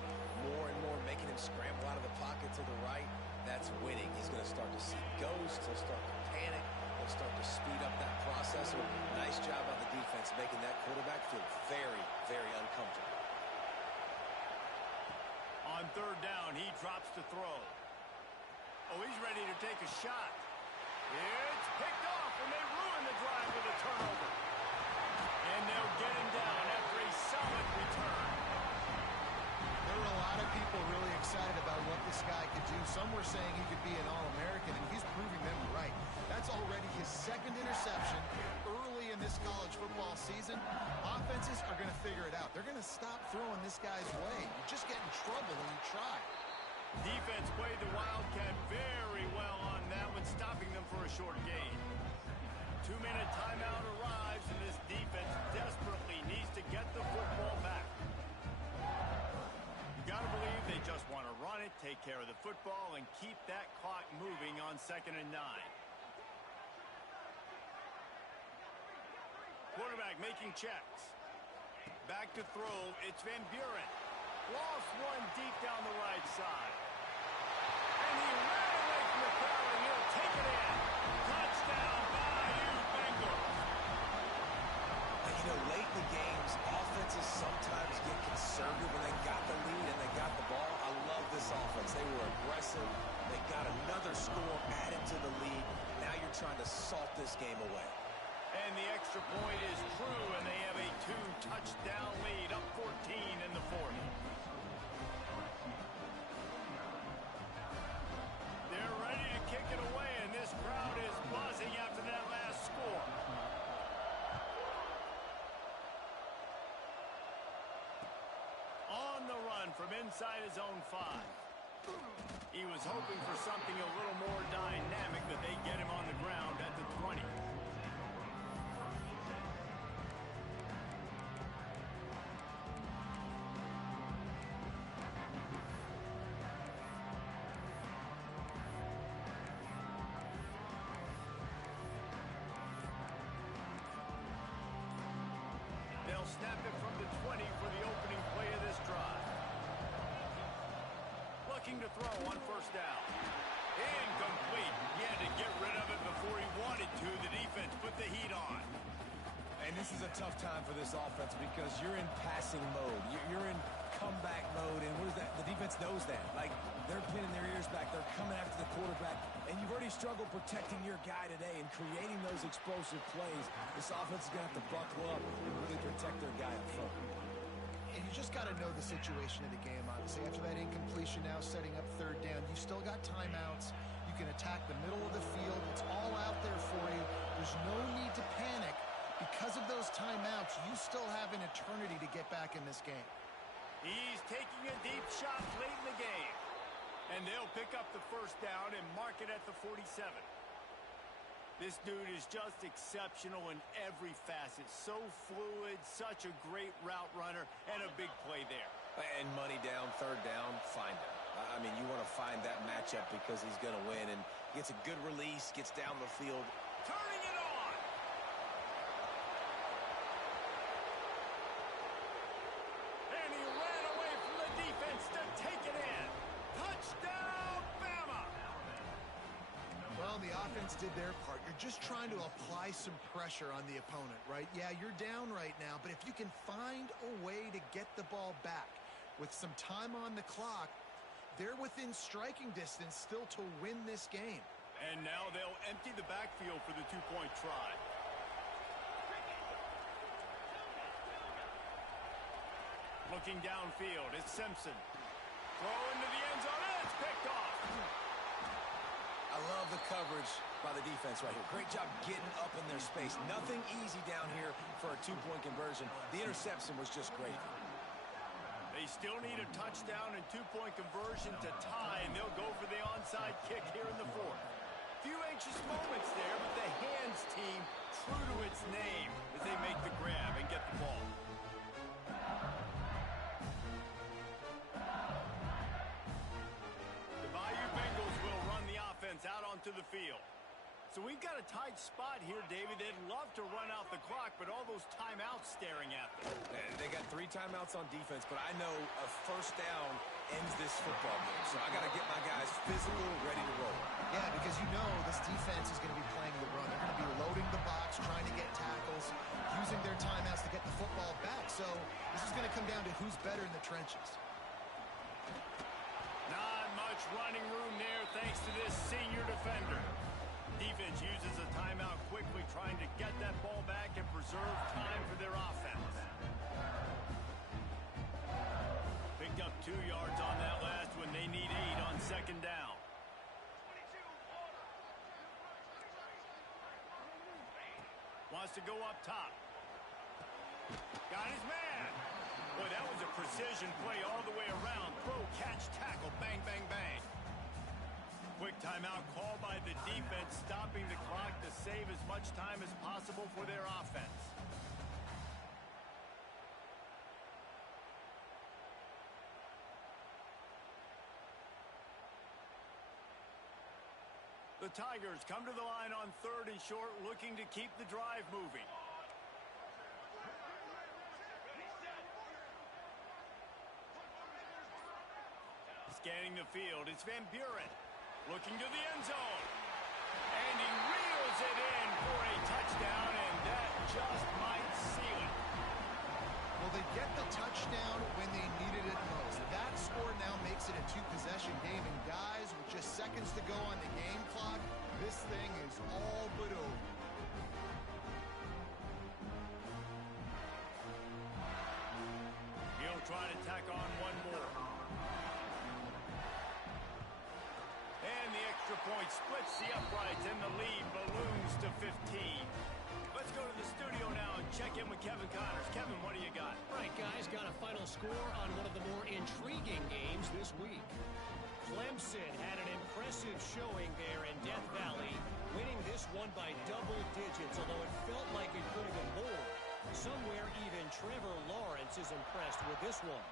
More and more making him scramble out of the pocket to the right. That's winning. He's going to start to see ghosts. He'll start to panic. He'll start to speed up that process. So nice job by the defense making that quarterback feel very, very uncomfortable. On third down, he drops to throw. Oh, he's ready to take a shot. It's picked off, and they ruin the drive with a turnover. And they'll get him down after a solid return. There were a lot of people really excited about what this guy could do. Some were saying he could be an All-American, and he's proving them right. That's already his second interception early in this college football season. Offenses are going to figure it out. They're going to stop throwing this guy's way. You just get in trouble when you try. Defense played the Wildcat very well on that one, stopping them for a short gain. 2-minute timeout arrives, and this defense desperately needs to get the football back. You got to believe they just want to run it, take care of the football, and keep that clock moving on 2nd and 9. Quarterback making checks. Back to throw. It's Van Buren. Lost one deep down the right side. And he ran away from the crowd, and he'll take it in. Touchdown, Bayou Bengals. You know, late in the games, offenses sometimes get conservative when they got the lead and they got the ball. I love this offense. They were aggressive. They got another score added to the lead. Now you're trying to salt this game away. And the extra point is true, and they have a 2-touchdown lead, up 14 in the fourth. They're ready to kick it away, and this crowd is buzzing after that last score. On the run from inside his own 5. He was hoping for something a little more dynamic, that they get him on the ground at the 20. They'll snap it from the 20 for the opening play of this drive. Looking to throw on first down. Incomplete. He had to get rid of it before he wanted to. The defense put the heat on. And this is a tough time for this offense because you're in passing mode. You're in comeback mode, and what is that? The defense knows that. Like, they're pinning their ears back. They're coming after the quarterback, and you've already struggled protecting your guy today and creating those explosive plays. This offense is going to have to buckle up and really protect their guy up front. And you just got to know the situation of the game, obviously. After that incompletion now setting up third down, you still got timeouts. You can attack the middle of the field. It's all out there for you. There's no need to panic. Because of those timeouts, you still have an eternity to get back in this game. He's taking a deep shot late in the game. And they'll pick up the first down and mark it at the 47. This dude is just exceptional in every facet. So fluid, such a great route runner, and a big play there. And money down, third down, find him. I mean, you want to find that matchup because he's going to win, and gets a good release, gets down the field. Turning it on. And he ran away from the defense to take it in. Touchdown, Bama! Well, the offense did their part. You're just trying to apply some pressure on the opponent, right? Yeah, you're down right now, but if you can find a way to get the ball back with some time on the clock, they're within striking distance still to win this game. And now they'll empty the backfield for the two-point try. Looking downfield, it's Simpson. Throw into the end zone, and it's picked off. I love the coverage by the defense right here. Great job getting up in their space. Nothing easy down here for a two-point conversion. The interception was just great. They still need a touchdown and two-point conversion to tie, and they'll go for the onside kick here in the fourth. Few anxious moments there, but the hands team true to its name as they make the grab and get the ball. The Bayou Bengals will run the offense out onto the field. So we've got a tight spot here, David. They'd love to run out the clock, but all those timeouts staring at them. They got 3 timeouts on defense, but I know a first down ends this football game. So I got to get my guys physical, ready to roll. Yeah, because you know this defense is going to be playing the run. They're going to be loading the box, trying to get tackles, using their timeouts to get the football back. So this is going to come down to who's better in the trenches. Not much running room there thanks to this senior defender. Defense uses a timeout quickly, trying to get that ball back and preserve time for their offense. Picked up 2 yards on that last one. They need 8 on second down. Wants to go up top. Got his man. Boy, that was a precision play all the way around. Throw, catch, tackle, bang, bang, bang. Quick timeout called by the defense, stopping the clock to save as much time as possible for their offense. The Tigers come to the line on 3rd and short, looking to keep the drive moving. Scanning the field, it's Van Buren. Looking to the end zone. And he reels it in for a touchdown, and that just might seal it. Well, they get the touchdown when they needed it most. That score now makes it a 2-possession game, and guys, with just seconds to go on the game clock, this thing is all but over. He'll try to tack on one more. And the extra point splits the uprights, and the lead balloons to 15. Let's go to the studio now and check in with Kevin Connors. Kevin, what do you got? Right, guys, got a final score on one of the more intriguing games this week. Clemson had an impressive showing there in Death Valley, winning this one by double digits, although it felt like it could have been more. Somewhere even Trevor Lawrence is impressed with this one.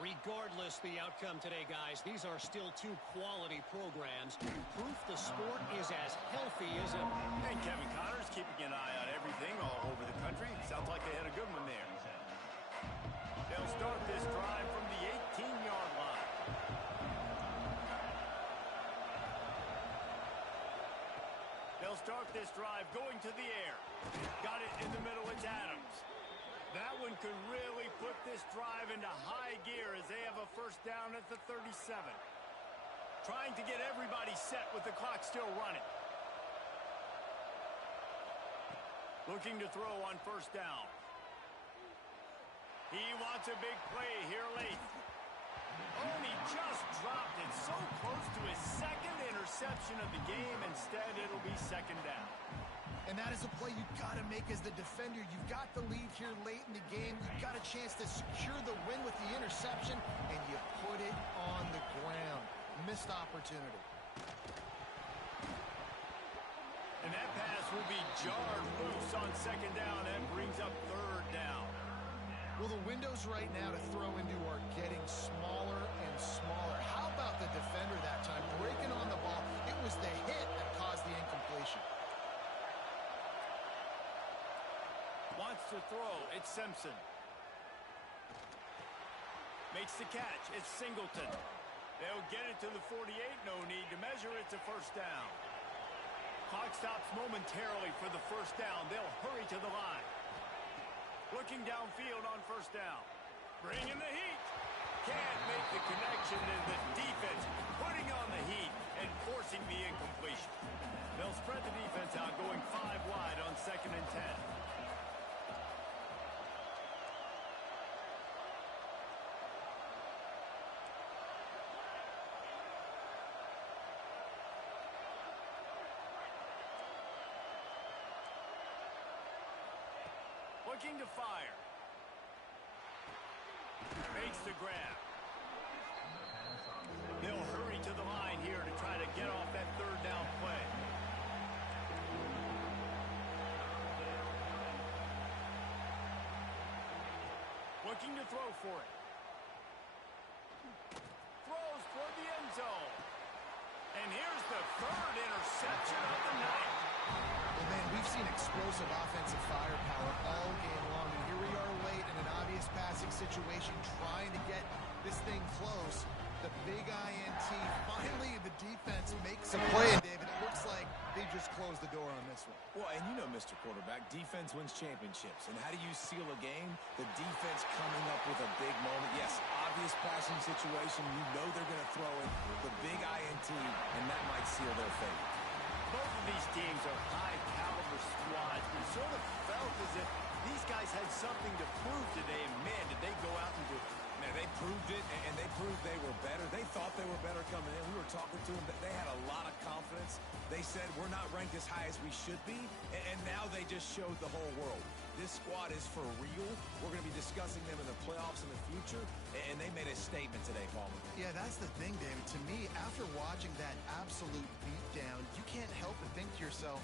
Regardless the outcome today, guys, these are still 2 quality programs. Proof the sport is as healthy as ever. And Kevin Connors keeping an eye on everything all over the country. Sounds like they had a good one there. They'll start this drive from the 18-yard line. They'll start this drive going to the air. Got it in the middle, it's Adams. That one could really put this drive into high gear as they have a first down at the 37. Trying to get everybody set with the clock still running. Looking to throw on first down. He wants a big play here late. Oh, and he just dropped it so close to his second interception of the game. Instead, it'll be second down. And that is a play you've got to make as the defender. You've got the lead here late in the game. You've got a chance to secure the win with the interception, and you put it on the ground. Missed opportunity. And that pass will be jarred loose on second down. That brings up third down. Well, the windows right now to throw into are getting smaller and smaller. How about the defender that time? Breaking on the ball. It was the hit that caused the incompletion. Wants to throw. It's Simpson. Makes the catch. It's Singleton. They'll get it to the 48. No need to measure. It's a first down. Clock stops momentarily for the first down. They'll hurry to the line. Looking downfield on first down. Bringing the heat. Can't make the connection, and the defense putting on the heat and forcing the incompletion. They'll spread the defense out, going 5 wide on second and 10. Looking to fire. Makes the grab. They'll hurry to the line here to try to get off that third down play. Looking to throw for it. Throws for the end zone. And here's the third interception of the night. Well, man, we've seen explosive offensive firepower all game long, and here we are late in an obvious passing situation trying to get this thing close. The big INT. Finally, the defense makes a play, and David, it looks like they just closed the door on this one. Well, and you know, Mr. Quarterback, defense wins championships. And how do you seal a game? The defense coming up with a big moment. Yes, obvious passing situation. You know they're going to throw it. The big INT, and that might seal their fate. Both of these teams are high-caliber squads. We sort of felt as if these guys had something to prove today, and man, did they go out and do it. Man, they proved it, and they proved they were better. They thought they were better coming in. We were talking to them. They had a lot of confidence. They said, we're not ranked as high as we should be, and now they just showed the whole world. This squad is for real. We're going to be discussing them in the playoffs in the future, and they made a statement today, Palmer. Yeah, that's the thing, David. To me, after watching that absolute beatdown, you can't help but think to yourself,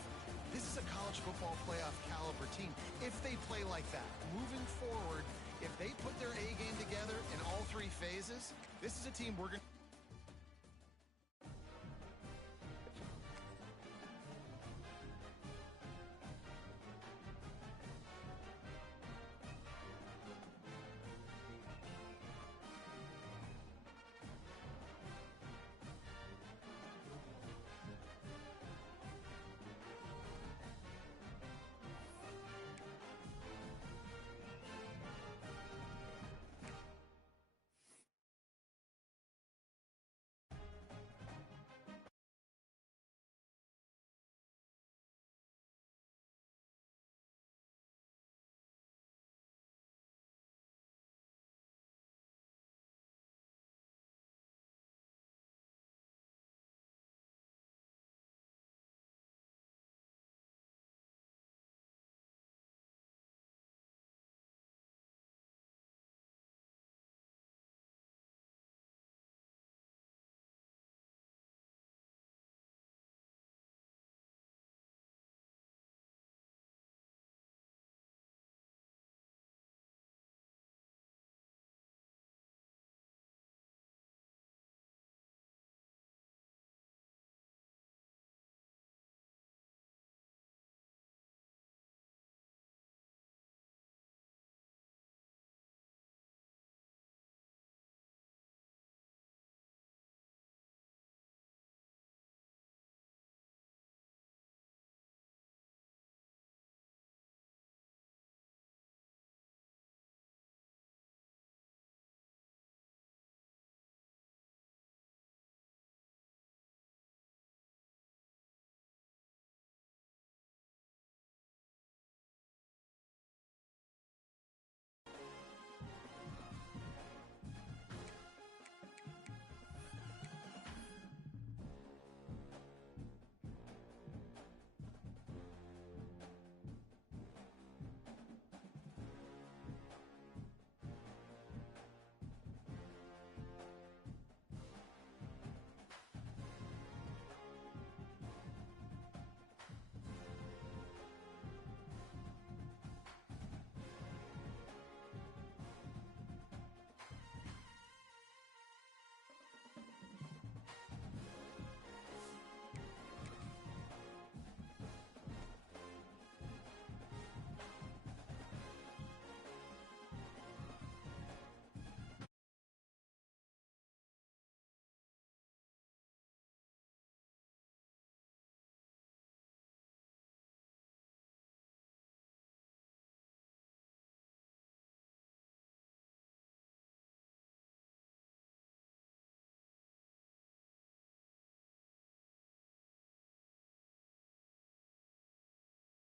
this is a college football playoff caliber team. If they play like that, moving forward, if they put their A game together in all three phases, this is a team we're going to...